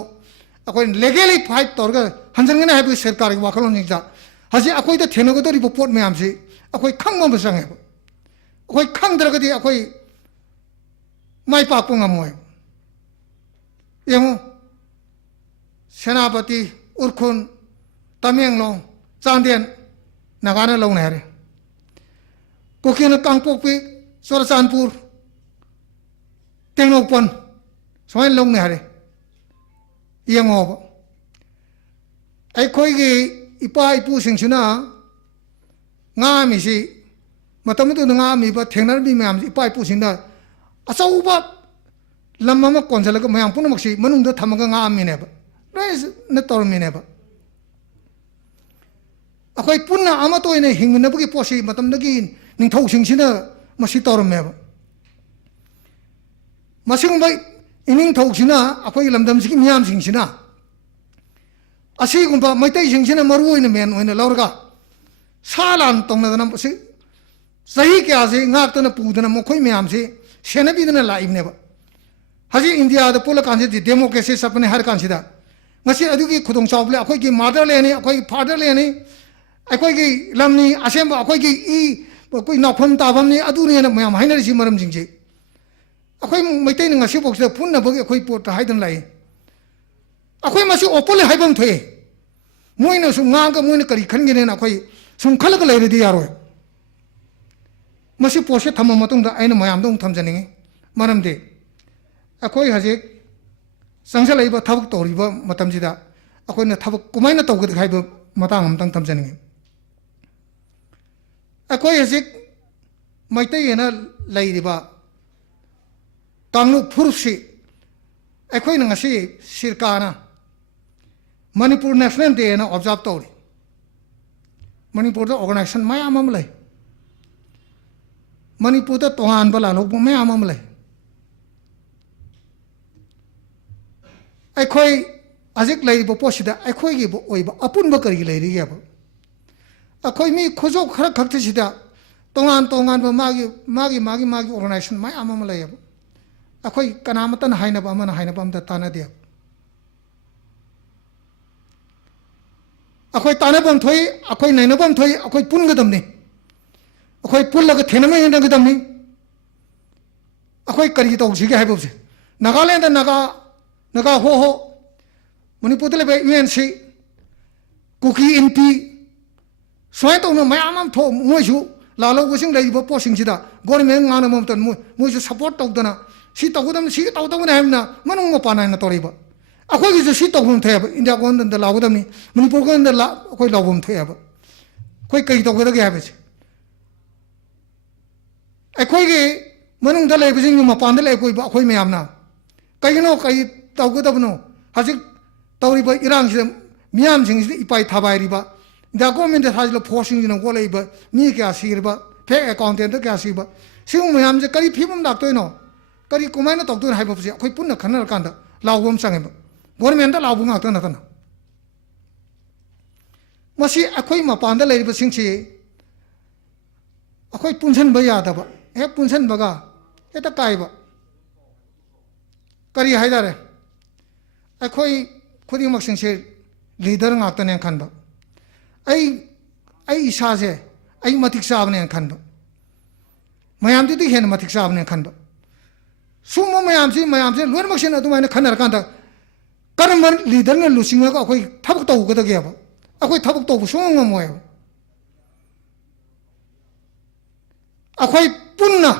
ꯑꯩꯈꯣꯏ ꯂꯦꯒꯦꯂꯤ ꯐꯥꯏꯠ ꯇꯧꯔꯒ ꯍꯟꯖꯟꯒꯅꯤ ꯍꯥꯏꯕꯒꯤ ꯁꯔꯀꯥꯔꯒꯤ ꯋꯥꯈꯜꯂꯣꯟꯁꯤꯡꯗ ꯍꯧꯖꯤꯛ ꯑꯩꯈꯣꯏꯗ ꯊꯦꯡꯅꯒꯗꯧꯔꯤꯕ ꯄꯣꯠ ꯃꯌꯥꯝꯁꯤ ꯑꯩꯈꯣꯏ ꯈꯪꯕ ꯑꯃ ꯆꯪꯉꯦꯕ ꯑꯩꯈꯣꯏ ꯈꯪꯗ꯭ꯔꯒꯗꯤ ꯑꯩꯈꯣꯏ ꯃꯥꯏ ꯄꯥꯛꯄ ꯉꯝꯃꯣꯏ ꯌꯦꯡꯉꯨ ꯁꯦꯅꯥꯄꯇꯤ ꯎꯔꯈꯨꯜ ꯇꯃꯦꯡꯂꯣꯡ ꯆꯥꯟꯗꯦꯜ ꯅꯥꯒꯥꯅ ꯂꯧꯅ ꯍꯥꯏꯔꯦ ꯀꯨꯀꯤꯅ ꯀꯥꯡꯄꯣꯛꯄꯤ ꯆꯨꯔꯆꯥꯟꯄꯨꯔ ꯇꯦꯡꯅꯧꯄꯜ ꯁꯨꯃꯥꯏꯅ ꯂꯧꯅ ꯍꯥꯏꯔꯦ ꯌꯦꯡꯉꯣꯕ ꯑꯩꯈꯣꯏꯒꯤ ꯏꯄꯥ ꯏꯄꯨꯁꯤꯡꯁꯤꯅ ꯉꯥꯝꯃꯤꯁꯤ ꯃꯇꯝ ꯑꯗꯨꯗ ꯉꯥꯝꯃꯤꯕ ꯊꯦꯡꯅꯔꯝꯃꯤ ꯃꯌꯥꯝꯁꯤ ꯏꯄꯥ ꯏꯄꯨꯁꯤꯡꯅ ꯑꯆꯧꯕ ꯂꯝ ꯑꯃ ꯀꯣꯟꯁꯤꯜꯂꯒ ꯃꯌꯥꯝ ꯄꯨꯝꯅꯃꯛꯁꯤ ꯃꯅꯨꯡꯗ ꯊꯝꯃꯒ ꯉꯥꯝꯃꯤꯅꯦꯕ ꯂꯣꯏꯅ ꯇꯧꯔꯝꯃꯤꯅꯦꯕ ꯑꯩꯈꯣꯏ ꯄꯨꯟꯅ ꯑꯃꯠꯇ ꯑꯣꯏꯅ ꯍꯤꯡꯃꯤꯟꯅꯕꯒꯤ ꯄꯣꯠꯁꯤ ꯃꯇꯝꯗꯒꯤ ꯅꯤꯡꯊꯧꯁꯤꯡꯁꯤꯅ ꯃꯁꯤ ꯇꯧꯔꯝꯃꯦꯕ ꯃꯁꯤꯒꯨꯝꯕ ꯏꯅꯤꯡꯊꯧꯁꯤꯅ ꯑꯩꯈꯣꯏꯒꯤ ꯂꯝꯗꯝꯁꯤꯒꯤ ꯃꯤꯌꯥꯝꯁꯤꯡꯁꯤꯅ ꯑꯁꯤꯒꯨꯝꯕ ꯃꯩꯇꯩꯁꯤꯡꯁꯤꯅ ꯃꯔꯨ ꯑꯣꯏꯅ ꯃꯦꯟ ꯑꯣꯏꯅ ꯂꯧꯔꯒ ꯁꯥ ꯂꯥꯟ ꯇꯧꯅꯗꯅ ꯃꯁꯤ ꯆꯍꯤ ꯀꯌꯥꯁꯤ ꯉꯥꯛꯇꯅ ꯄꯨꯗꯅ ꯃꯈꯣꯏ ꯃꯌꯥꯝꯁꯤ ꯁꯦꯟꯅꯕꯤꯗꯅ ꯂꯥꯛꯏꯕꯅꯦꯕ ꯍꯧꯖꯤꯛ ꯏꯟꯗꯤꯌꯥꯗ ꯄꯨꯜꯂꯀꯥꯟꯁꯤꯗꯤ ꯗꯦꯃꯣꯀ꯭ꯔꯦꯁꯤ ꯆꯠꯄꯅꯤ ꯍꯥꯏꯔ ꯀꯥꯟꯁꯤꯗ ꯉꯁꯤ ꯑꯗꯨꯒꯤ ꯈꯨꯗꯣꯡꯆꯥꯕ ꯑꯩꯈꯣꯏꯒꯤ ꯃꯥꯗꯔꯂꯦꯟꯅꯤ ꯑꯩꯈꯣꯏꯒꯤ ꯐꯥꯗꯔꯂꯦꯟꯅꯤ ꯑꯩꯈꯣꯏꯒꯤ ꯂꯝꯅꯤ ꯑꯁꯦꯡꯕ ꯑꯩꯈꯣꯏꯒꯤ ꯑꯩꯈꯣꯏ ꯅꯥꯎꯐꯝ ꯇꯥꯐꯝꯅꯤ ꯑꯗꯨꯅꯦꯅ ꯃꯌꯥꯝ ꯍꯥꯏꯅꯔꯤꯁꯤ ꯃꯔꯝꯁꯤꯡꯁꯤ ꯑꯩꯈꯣꯏ ꯃꯩꯇꯩꯅ ꯉꯁꯤꯐꯥꯎꯁꯤꯗ ꯄꯨꯟꯅꯕꯒꯤ ꯑꯩꯈꯣꯏ ꯄꯣꯠꯇ ꯍꯥꯏꯗꯅ ꯂꯥꯛꯏ ꯑꯩꯈꯣꯏ ꯃꯁꯤ ꯑꯣꯄꯟꯂꯤ ꯍꯥꯏꯕ ꯑꯃ ꯊꯣꯛꯑꯦ ꯃꯣꯏꯅꯁꯨ ꯉꯥꯡꯒ ꯃꯣꯏꯅ ꯀꯔꯤ ꯈꯟꯒꯦꯅꯦꯅ ꯑꯩꯈꯣꯏ ꯁꯨꯝ ꯈꯜꯂꯒ ꯂꯩꯔꯗꯤ ꯌꯥꯔꯣꯏ ꯃꯁꯤ ꯄꯣꯠꯁꯦ ꯊꯝꯃ ꯃꯇꯨꯡꯗ ꯑꯩꯅ ꯃꯌꯥꯝꯗ ꯑꯃꯨꯛ ꯊꯝꯖꯅꯤꯡꯉꯤ ꯃꯔꯝꯗꯤ ꯑꯩꯈꯣꯏ ꯍꯧꯖꯤꯛ ꯆꯪꯁꯤꯜꯂꯛꯏꯕ ꯊꯕꯛ ꯇꯧꯔꯤꯕ ꯃꯇꯝꯁꯤꯗ ꯑꯩꯈꯣꯏꯅ ꯊꯕꯛ ꯀꯃꯥꯏꯅ ꯇꯧꯒꯗꯒꯦ ꯍꯥꯏꯕ ꯃꯇꯥꯡ ꯑꯃꯇꯪ ꯊꯝꯖꯅꯤꯡꯉꯤ ꯑꯩꯈꯣꯏ ꯍꯧꯖꯤꯛ ꯃꯩꯇꯩꯑꯅ ꯂꯩꯔꯤꯕ ꯀꯥꯡꯂꯨꯞ ꯐꯨꯔꯨꯞꯁꯤ ꯑꯩꯈꯣꯏꯅ ꯉꯁꯤ ꯁꯤꯔꯀꯥꯅ ꯃꯅꯤꯄꯨꯔ ꯅꯦꯁꯅꯦꯜ ꯗꯦꯅ ꯑꯣꯕꯖꯥꯔꯕ ꯇꯧꯔꯤ ꯃꯅꯤꯄꯨꯔꯗ ꯑꯣꯔꯒꯅꯥꯏꯖꯦꯁꯟ ꯃꯌꯥꯝ ꯑꯃ ꯂꯩ ꯃꯅꯤꯄꯨꯔꯗ ꯇꯣꯉꯥꯟꯕ ꯂꯥꯜꯍꯧꯕ ꯃꯌꯥꯝ ꯑꯃ ꯂꯩ ꯑꯩꯈꯣꯏ ꯍꯧꯖꯤꯛ ꯂꯩꯔꯤꯕ ꯄꯣꯠꯁꯤꯗ ꯑꯩꯈꯣꯏꯒꯤ ꯑꯣꯏꯕ ꯑꯄꯨꯟꯕ ꯀꯔꯤ ꯂꯩꯔꯤꯒꯦꯕ ꯑꯩꯈꯣꯏ ꯃꯤ ꯈꯨꯖꯣꯛ ꯈꯔ ꯈꯛꯇꯁꯤꯗ ꯇꯣꯉꯥꯟ ꯇꯣꯉꯥꯟꯕ ꯃꯥꯒꯤ ꯑꯣꯔꯒꯅꯥꯏꯖꯦꯁꯟ ꯃꯌꯥꯝ ꯑꯃ ꯂꯩꯌꯦꯕ ꯑꯩꯈꯣই ꯀꯅꯥꯃꯇꯅ ꯍꯥꯏꯅꯕ ꯑꯃꯅ ꯍꯥꯏꯅꯕ ꯑꯝꯇ ꯇꯥꯟꯅꯗꯦꯕ ꯑꯩꯈꯣꯏ ꯇꯥꯟꯅꯐꯝ ꯊꯣꯛꯏ ꯑꯩꯈꯣই ꯅꯩꯅꯐꯝ ꯊꯣꯛꯏ ꯑꯩꯈꯣই ꯄꯨꯟꯒꯗꯕꯅꯤ ꯑꯩꯈꯣই ꯄꯨꯜꯂꯒ ꯊꯦꯡꯅꯃꯤꯟꯅꯒꯗꯕꯅꯤ ꯑꯩꯈꯣই ꯀꯔꯤ ꯇꯧꯁꯤꯒꯦ ꯍꯥꯏꯕꯁꯦ ꯅꯥꯒꯥꯂꯦꯟꯗ ꯅꯥꯒꯥ ꯍꯣ ꯃꯅꯤꯄꯨꯔꯗ ꯂꯩꯕ UNC ꯀꯨꯀꯤ NP ꯁꯨꯃꯥꯏꯅ ꯇꯧꯅ ꯃꯌꯥꯝ ꯑꯃ ꯊꯣꯛ ꯃꯣꯏꯁꯨ ꯂꯥꯜꯍꯧꯕꯁꯤꯡ ꯂꯩꯔꯤꯕ ꯄꯣꯠꯁꯤꯡꯁꯤꯗ ꯒꯣꯔꯃꯦꯟ ꯉꯥꯡꯅꯕ ꯃꯇꯝꯗ ꯃꯣꯏꯁꯨ ꯁꯄꯣꯔꯠ ꯇꯧꯗꯅ ꯁꯤ ꯇꯧꯒꯗꯕꯅꯤ ꯁꯤ ꯇꯧꯗꯕꯅꯤ ꯍꯥꯏꯕꯅ ꯃꯅꯨꯡ ꯃꯄꯥꯟ ꯅꯥꯏꯅ ꯇꯧꯔꯤꯕ ꯑꯩꯈꯣꯏꯒꯤꯁꯨ ꯁꯤ ꯇꯧꯐꯝ ꯊꯣꯛꯑꯦꯕ ꯏꯟꯗꯤꯌꯥ ꯒꯣꯔꯃꯦꯟꯗ ꯂꯥꯎꯒꯗꯕꯅꯤ ꯃꯅꯤꯄꯨꯔ ꯒꯣꯔꯃꯦꯟꯗ ꯑꯩꯈꯣই ꯂꯥꯎꯐꯝ ꯊꯣꯛꯑꯦꯕ ꯑꯩꯈꯣই ꯀꯔꯤ ꯇꯧꯒꯗꯒꯦ ꯍꯥꯏꯕꯁꯦ ꯑꯩꯈꯣꯏꯒꯤ ꯃꯅꯨꯡꯗ ꯂꯩꯕꯁꯤꯡ ꯃꯄꯥꯟꯗ ꯂꯩꯕ ꯑꯩꯈꯣই ꯃꯌꯥꯝꯅ ꯀꯩꯒꯤꯅꯣ ꯀꯔꯤ ꯇꯧꯒꯗꯕꯅꯣ ꯍꯧꯖꯤꯛ ꯇꯧꯔꯤꯕ ꯏꯔꯥꯡꯁꯤꯗ ꯃꯤꯌꯥꯝꯁꯤꯡꯁꯤꯗ ꯏꯄꯥꯏ ꯊꯥꯕꯥꯏꯔꯤꯕ ꯏꯟꯗꯤꯌꯥ ꯒꯣꯔꯃꯦꯟꯗ ꯊꯥꯖꯤꯜꯂ ꯐꯣꯔꯁꯁꯤꯡꯁꯤꯅ ꯋꯣꯠꯂꯛꯏꯕ ꯃꯤ ꯀꯌꯥ ꯁꯤꯔꯕ ꯐꯦꯛ ꯑꯦꯀꯥꯎꯟꯇꯦꯟꯇ ꯀꯌꯥ ꯁꯤꯕ ꯁꯤꯒꯨꯝꯕ ꯃꯌꯥꯝꯁꯦ ꯀꯔꯤ ꯐꯤꯕꯝ ꯂꯥꯛꯇꯣꯏꯅꯣ ꯀꯔꯤ ꯀꯃꯥꯏꯅ ꯇꯧꯗꯣꯏꯅꯣ ꯍꯥꯏꯕꯁꯦ ꯑꯩꯈꯣই ꯄꯨꯟꯅ ꯈꯟꯅꯔꯀꯥꯟꯗ ꯂꯥꯎꯕ ꯑꯃ ꯆꯪꯉꯦꯕ ꯒꯣꯔꯃꯦꯟꯗ ꯂꯥꯎꯕ ꯉꯥꯛꯇ ꯅꯠꯇꯅ ꯃꯁꯤ ꯑꯩꯈꯣই ꯃꯄꯥꯟꯗ ꯂꯩꯔꯤꯕꯁꯤꯡꯁꯤ ꯑꯩꯈꯣই ꯄꯨꯟꯁꯤꯟꯕ ꯌꯥꯗꯕ ꯍꯦꯛ ꯄꯨꯟꯁꯤꯟꯕꯒ ꯍꯦꯛꯇ ꯀꯥꯏꯕ ꯀꯔꯤ ꯍꯥꯏꯇꯥꯔꯦ ꯑꯩꯈꯣই ꯈꯨꯗꯤꯡꯃꯛꯁꯤꯡꯁꯦ ꯂꯤꯗꯔ ꯉꯥꯛꯇꯅꯦ ꯈꯟꯕ ꯑꯩ ꯏꯁꯥꯁꯦ ꯑꯩ ꯃꯇꯤꯛ ꯆꯥꯕꯅꯦ ꯈꯟꯕ ꯃꯌꯥꯝꯗꯨꯗꯤ ꯍꯦꯟꯅ ꯃꯇꯤꯛ ꯆꯥꯕꯅꯦ ꯈꯟꯕ ꯁꯨꯝꯕ ꯃꯌꯥꯝꯁꯦ ꯂꯣꯏꯅꯃꯛꯁꯤꯅ ꯑꯗꯨꯃꯥꯏꯅ ꯈꯟꯅꯔꯀꯥꯟꯗ ꯀꯔꯝꯕ ꯂꯤꯗꯔꯅ ꯂꯨꯆꯤꯡꯉꯒ ꯑꯩꯈꯣই ꯊꯕꯛ ꯇꯧꯒꯗꯒꯦꯕ ꯑꯩꯈꯣই ꯊꯕꯛ ꯇꯧꯕ ꯁꯨꯡꯉꯝ ꯉꯝꯃꯣꯏꯕ ꯑꯩꯈꯣই ꯄꯨꯟꯅ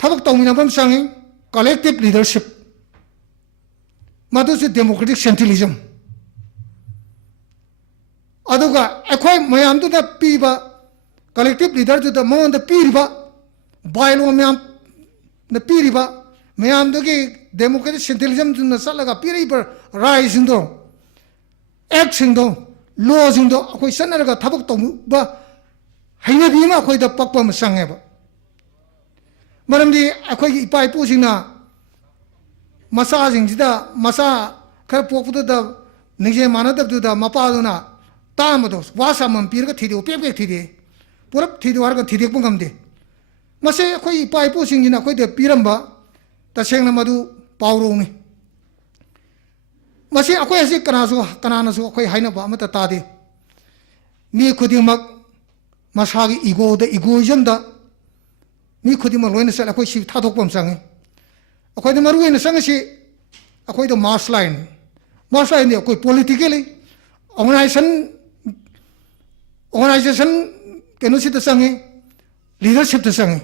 ꯊꯕꯛ ꯇꯧꯃꯤꯟꯅꯕ ꯑꯃ ꯆꯪꯉꯤ ꯀꯂꯦꯛꯇꯤꯚ ꯂꯤꯗꯔꯁꯤꯞ ꯃꯗꯨꯁꯨ ꯗꯦꯃꯣꯀ꯭ꯔꯦꯇꯤꯛ ꯁꯦꯟꯇ꯭ꯔꯦꯂꯤꯖꯝ ꯑꯗꯨꯒ ꯑꯩꯈꯣই ꯃꯌꯥꯝꯗꯨꯗ ꯄꯤꯕ ꯀꯂꯦꯛꯇꯤꯚ ꯂꯤꯗꯔꯗꯨꯗ ꯃꯉꯣꯟꯗ ꯄꯤꯔꯤꯕ ꯕꯥꯏꯂꯣ ꯃꯌꯥꯝꯅ ꯄꯤꯔꯤꯕ ꯃꯌꯥꯝꯗꯨꯒꯤ ꯗꯦꯃꯣꯀ꯭ꯔꯦꯇꯤꯛ ꯁꯦꯟꯇ꯭ꯔꯦꯂꯤꯖꯝꯗꯨꯅ ꯆꯠꯂꯒ ꯄꯤꯔꯛꯏꯕ ꯔꯥꯏꯁꯤꯡꯗꯣ ꯑꯦꯛꯁꯤꯡꯗꯣ ꯂꯣꯁꯤꯡꯗꯣ ꯑꯩꯈꯣই ꯆꯠꯅꯔꯒ ꯊꯕꯛ ꯇꯧꯕ ꯍꯩꯅꯕꯤ ꯑꯃ ꯑꯩꯈꯣꯏꯗ ꯄꯛꯄ ꯑꯃ ꯆꯪꯉꯦꯕ ꯃꯔꯝꯗꯤ ꯑꯩꯈꯣꯏꯒꯤ ꯏꯄꯥ ꯏꯄꯨꯁꯤꯡꯅ ꯃꯆꯥꯁꯤꯡꯁꯤꯗ ꯃꯆꯥ ꯈꯔ ꯄꯣꯛꯄꯗꯨꯗ ꯅꯤꯡꯖꯦꯜ ꯃꯥꯟꯅꯗꯕꯗꯨꯗ ꯃꯄꯥꯗꯨꯅ ꯇꯥꯝꯕꯗꯣ ꯋꯥꯁ ꯑꯃꯃꯝ ꯄꯤꯔꯒ ꯊꯤꯗꯦꯛꯎ ꯄꯦꯛ ꯊꯤꯗꯦꯛꯑꯦ ꯄꯨꯂꯞ ꯊꯤꯗꯦꯛꯎ ꯍꯥꯏꯔꯒ ꯊꯤꯗꯦꯛꯄ ꯉꯝꯗꯦ ꯃꯁꯤ ꯑꯩꯈꯣই ꯏꯄꯥ ꯏꯄꯨꯁꯤꯡꯁꯤꯅ ꯑꯩꯈꯣꯏꯗ ꯄꯤꯔꯝꯕ ꯇꯁꯦꯡꯅ ꯃꯗꯨ ꯄꯥꯎꯔꯧꯅꯤ ꯃꯁꯤ ꯑꯩꯈꯣই ꯍꯧꯖꯤꯛ ꯀꯅꯥꯅꯁꯨ ꯑꯩꯈꯣই ꯍꯥꯏꯅꯕ ꯑꯃꯠꯇ ꯇꯥꯗꯦ ꯃꯤ ꯈꯨꯗꯤꯡꯃꯛ ꯃꯁꯥꯒꯤ ꯏꯒꯣꯏꯖꯝꯗ ꯃꯤ ꯈꯨꯗꯤꯡꯃꯛ ꯂꯣꯏꯅ ꯆꯠꯂꯦ ꯑꯩꯈꯣই ꯁꯤ ꯊꯥꯗꯣꯛꯄ ꯑꯃ ꯆꯪꯉꯤ ꯑꯩꯈꯣꯏꯗ ꯃꯔꯨꯑꯣꯏꯅ ꯆꯪꯉꯤꯁꯤ ꯑꯩꯈꯣꯏꯗ ꯃꯥꯔꯁ ꯂꯥꯏꯟꯗꯤ ꯑꯩꯈꯣই ꯄꯣꯂꯤꯇꯤꯀꯦꯜꯂꯤ ꯑꯣꯔꯒꯅꯥꯏꯖꯦꯁꯟ ꯀꯩꯅꯣꯁꯤꯗ ꯆꯪꯉꯤ ꯂꯤꯗꯔꯁꯤꯞꯇ ꯆꯪꯉꯤ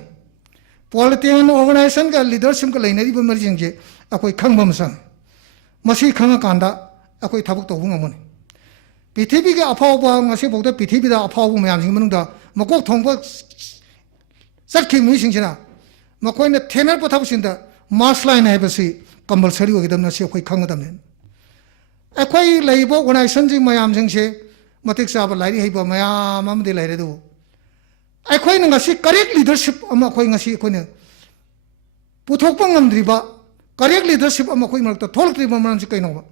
ꯄꯣꯂꯤꯇꯤꯀꯦꯜ ꯑꯣꯔꯒꯅꯥꯏꯖꯦꯁꯟꯒ ꯂꯤꯗꯔꯁꯤꯞꯀ ꯂꯩꯅꯔꯤꯕ ꯃꯔꯤꯁꯤꯡꯁꯦ ꯑꯩꯈꯣই ꯈꯪꯕ ꯑꯃ ꯆꯪꯉꯤ ꯃꯁꯤ ꯈꯪꯉꯀꯥꯟꯗ ꯑꯩꯈꯣই ꯊꯕꯛ ꯇꯧꯕ ꯉꯝꯒꯅꯤ ꯄ꯭ꯔꯤꯊꯤꯕꯤꯒꯤ ꯑꯐꯥꯎꯕ ꯉꯁꯤꯐꯥꯎꯗ ꯄ꯭ꯔꯤꯊꯤꯕꯤꯗ ꯑꯐꯥꯎꯕ ꯃꯌꯥꯝꯁꯤꯒꯤ ꯃꯅꯨꯡꯗ ꯃꯀꯣꯛ ꯊꯣꯡꯕ ꯆꯠꯈꯤꯕ ꯃꯤꯁꯤꯡꯁꯤꯅ ꯃꯈꯣꯏꯅ ꯊꯦꯡꯅꯔꯛꯄ ꯊꯕꯛꯁꯤꯡꯗ ꯃꯥꯔꯁ ꯂꯥꯏꯟ ꯍꯥꯏꯕꯁꯤ ꯀꯝꯄꯜꯁꯔꯤ ꯑꯣꯏꯒꯗꯕꯅꯤ ꯁꯤ ꯑꯩꯈꯣই ꯈꯪꯒꯗꯕꯅꯤ ꯑꯩꯈꯣই ꯂꯩꯔꯤꯕ ꯑꯣꯔꯒꯅꯥꯏꯖꯦꯁꯟꯁꯤꯡ ꯃꯌꯥꯝꯁꯤꯡꯁꯦ matik saba lairi hei ba maya mam de lairi do ai khoi na ngasi correct leadership ama khoi ngasi khoi na puthok pa ngam dri ba correct leadership ama khoi mar ta thol tri ba man si kai no ba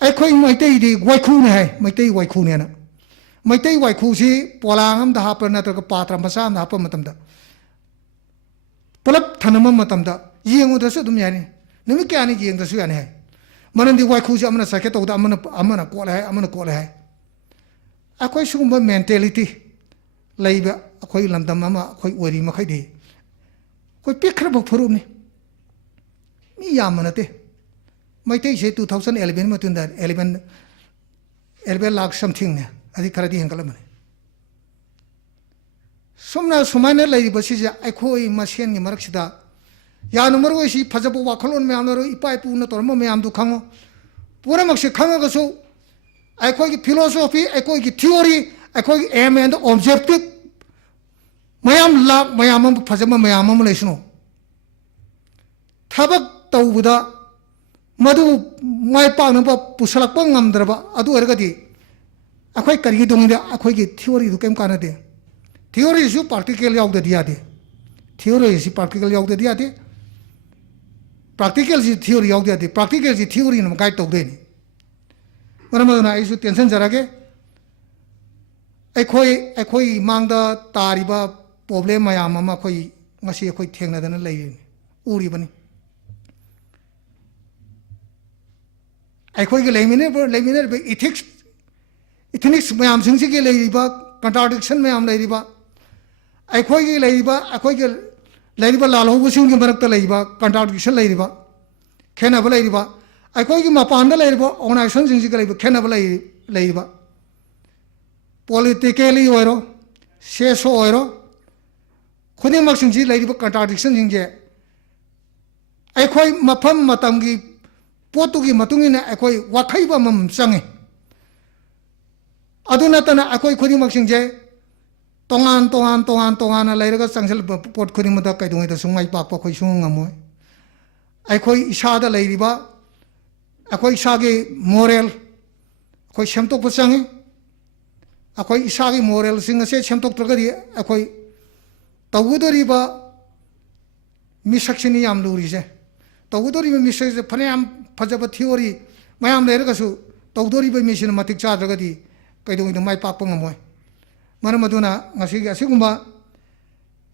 ai khoi mai tei di wai khu ne hai mai tei wai khu ne na mai tei wai khu si polang am da ha pa na ta ka patra ma sa na pa matam da pulap thanama matam da yengu da su dum yani nimi kya ni yeng da su yani hai manan di wai khu si amana sa ke to da amana ko la hai amana ko la hai akhoi sugumba mentality leiba akhoi lamdam ama akhoi wari ma khai de koi pikra ba phurum ni mi yamana te mai te se 2011 ma tunda 11 lakh something ne adi khara di hengala mane somna sumana leiba si ja akhoi masien ni marak sida ya number wo si phajabo wakhalon me amaro ipai pu na torma me am du khango pura makse khanga ga so akhoi ki philosophy akhoi ki theory akhoi ki aim and objective mayam lak mayam phajama mayam leisno thabak tawbuda madu mai pa na ba pusalak pa ngamdraba adu ergadi akhoi kari dong da akhoi ki theory du kem kana de theory is practical yaw da dia de theory is practical yaw da dia de practical is theory yaw da de practical is theory na kai tok de ni maramana isu tension jarage akhoi mangda tariba problem mayam ama khoi ngasi akhoi thengna dana lei uri bani akhoi ge leimine be ethics mayam sing si ge leiba contradiction mayam leiba akhoi ge leiba lalo bu sing ge marak ta leiba contradiction leiba khena ba leiba akhoi ge mapan da leiba organization sing si ge leiba khena ba leiba politically oiro seso oiro khuni mak sing ji leiba contradiction sing je akhoi mafam matam gi potu gi matungina akhoi wakhai ba mam sangi aduna tana akhoi khuni mak sing je tongan leiraga sangsel pot khuni mata kai dungai da sungai pak pa khoi sung ngamoi akhoi isa da leiriba akhoi isa ge moral khoi semtok pa sangi akhoi isa ge moral sing se semtok tragadi akhoi tawudoriba misaksini yam luri je tawudoriba misak je phanam phajaba theory mayam leiraga su tawudoriba mission matik cha tragadi kai dungai da mai pak pa ngamoi maramaduna ngasi ga sigumba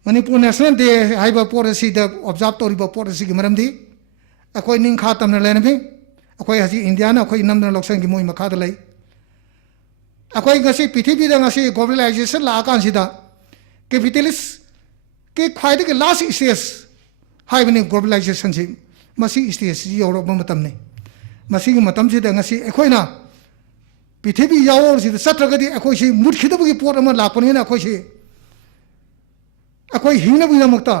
Manipur National Day haiba policy da observe toriba policy gi maramdi akhoi ning kha tamna lenami akhoi haji India na akhoi namna loksang gi moi makha da lai akhoi ngasi pithibhi da ngasi globalization la kan sida capitalist ke khwaida ke last stage haibani globalization si masi stage si europe matam ne masi gi matam sida ngasi akhoi na pithibhi yaw si satragadi akhoi si mutkhidab gi pot ama lakpani na akhoi si akhoi hingna bina makta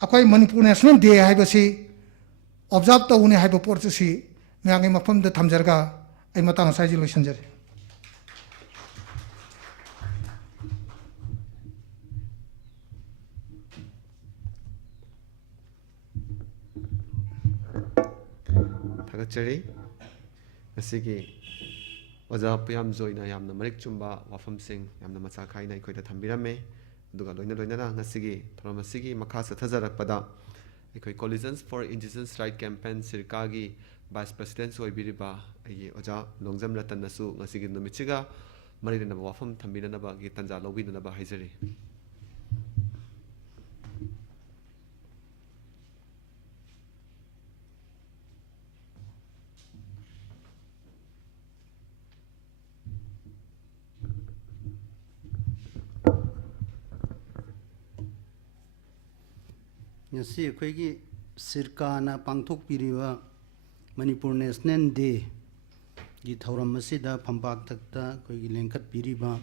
akhoi Manipur National Day haiba si observe tawune haiba pot si ngangi mafam da thamjarga ai matang sai ji loisanjare thagachari asigi oja puyam joina yamna marik chumba wafam sing yamna macha khaina ikhoida thambirame aduga loina na ngasigi thoramasigi makha sathajarakpada ikhoi Coalitions for Indigenous Right Campaign CIRCA gi Vice President soibiriba ai oja longjam ratan nasu ngasigi numichiga maririna wafam thambina na ba gi tanja lobina na ba haijari ngasi akhoi CIRCA na pangthokpiriba Manipur National Day gi thauram asida phambak thakta akhoi lengkhat piriba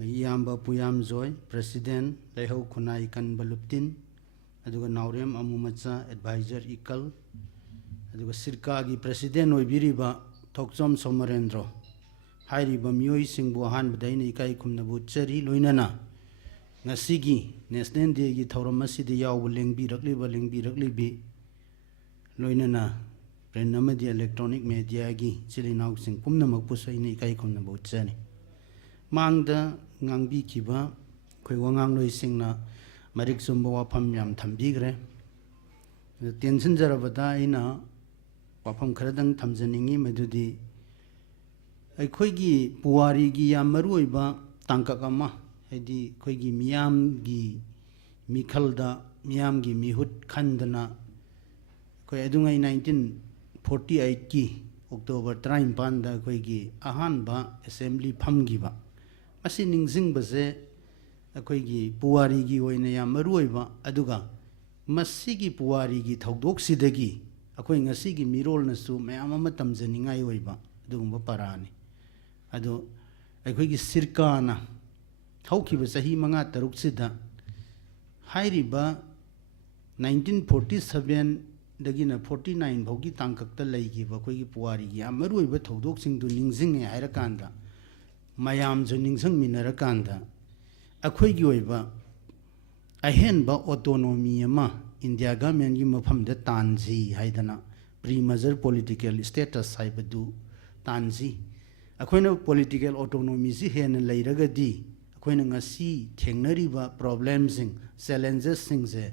yamba puyam joy president lehau khunai kan balutin aduga naurem amumacha advisor ikal aduga CIRCA gi president oibiriba thokchom somarendra hairiba mioi singbu han badaina ikai khumna bu chari loinana ngasigi National Day gi thauram asidi yaw lengbi raklibi loinana print amadi electronic media gi chilinau sing pumnamak pusaini ikai khomna bauchani mangda ngangbi kiba khoi wangang loi singna marik sumba wafam yam thambigre tension jarabada ina wafam kharadang thamjaningi medudi ꯑꯩꯈꯣꯏꯒꯤ ꯄꯨꯋꯥꯔꯤꯒꯤ ꯌꯥꯝ ꯃꯔꯨꯑꯣꯏꯕ ꯇꯥꯡꯀꯛ ꯑꯃ ꯍꯥꯏꯗꯤ ꯑꯩꯈꯣꯏꯒꯤ ꯃꯤꯌꯥꯝꯒꯤ ꯃꯤꯈꯜꯗ ꯃꯤꯌꯥꯝꯒꯤ ꯃꯤꯍꯨꯠ ꯈꯟꯗꯅ ꯑꯩꯈꯣꯏ ꯑꯗꯨꯉꯩ 1948ꯀꯤ ꯑꯣꯛꯇꯣꯕꯔ 19ꯗ ꯑꯩꯈꯣꯏꯒꯤ ꯑꯍꯥꯟꯕ ꯑꯦꯁꯦꯝꯕ꯭ꯂꯤ ꯐꯝꯈꯤꯕ ꯃꯁꯤ ꯅꯤꯡꯁꯤꯡꯕꯁꯦ ꯑꯩꯈꯣꯏꯒꯤ ꯄꯨꯋꯥꯔꯤꯒꯤ ꯑꯣꯏꯅ ꯌꯥꯝ ꯃꯔꯨꯑꯣꯏꯕ ꯑꯗꯨꯒ ꯃꯁꯤꯒꯤ ꯄꯨꯋꯥꯔꯤꯒꯤ ꯊꯧꯗꯣꯛꯁꯤꯗꯒꯤ ꯑꯩꯈꯣꯏ ꯉꯁꯤꯒꯤ ꯃꯤꯔꯣꯜꯅꯁꯨ ꯃꯌꯥꯝ ꯑꯃ ꯇꯝꯖꯅꯤꯡꯉꯥꯏ ꯑꯣꯏꯕ ꯑꯗꯨꯒꯨꯝꯕ ꯄꯔꯥꯅꯤ ꯑꯗꯣ ꯑꯩꯈꯣꯏꯒꯤ ꯁꯤꯔꯀꯥꯅ ꯍꯧꯈꯤꯕ ꯆꯍꯤ 5-6ꯁꯤꯗ ꯍꯥꯏꯔꯤꯕ 1947ꯗꯒꯤꯅ 49 ꯐꯥꯎꯒꯤ ꯇꯥꯡꯀꯛꯇ ꯂꯩꯈꯤꯕ ꯑꯩꯈꯣꯏꯒꯤ ꯄꯨꯋꯥꯔꯤꯒꯤ ꯌꯥꯝ ꯃꯔꯨꯑꯣꯏꯕ ꯊꯧꯗꯣꯛꯁꯤꯡꯗꯨ ꯅꯤꯡꯁꯤꯡꯉꯦ ꯍꯥꯏꯔꯀꯥꯟꯗ ꯃꯌꯥꯝꯁꯨ ꯅꯤꯡꯁꯤꯡꯃꯤꯟꯅꯔꯀꯥꯟꯗ ꯑꯩꯈꯣꯏꯒꯤ ꯑꯣꯏꯕ ꯑꯍꯦꯟꯕ ꯑꯣꯇꯣꯅꯣꯃꯤ ꯑꯃ ꯏꯟꯗꯤꯌꯥ ꯒꯚꯔꯟꯃꯦꯟꯠꯒꯤ ꯃꯐꯝꯗ ꯇꯥꯟꯁꯤ ꯍꯥꯏꯗꯅ ꯄ꯭ꯔꯤ ꯃꯦꯖꯔ ꯄꯣꯂꯤꯇꯤꯀꯦꯜ ꯁ꯭ꯇꯦꯇꯁ ꯍꯥꯏꯕꯗꯨ ꯇꯥꯟꯁꯤ ꯑꯩꯈꯣꯏꯅ ꯄꯣꯂꯤꯇꯤꯀꯦꯜ ꯑꯣꯇꯣꯅꯣꯃꯤꯁꯤ ꯍꯦꯟꯅ ꯂꯩꯔꯒꯗꯤ ꯑꯩꯈꯣꯏꯅ ꯉꯁꯤ ꯊꯦꯡꯅꯔꯤꯕ ꯄ꯭ꯔꯣꯕ꯭ꯂꯦꯝꯁꯤꯡ ꯆꯦꯂꯦꯟꯖꯦꯁꯁꯤꯡꯁꯦ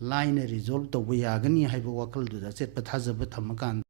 ꯂꯥꯏꯅ ꯔꯤꯖꯣꯜꯕ ꯇꯧꯕ ꯌꯥꯒꯅꯤ ꯍꯥꯏꯕ ꯋꯥꯈꯜꯗꯨꯗ ꯑꯆꯦꯠꯄ ꯊꯥꯖꯕ ꯊꯝꯃꯀꯥꯟꯗ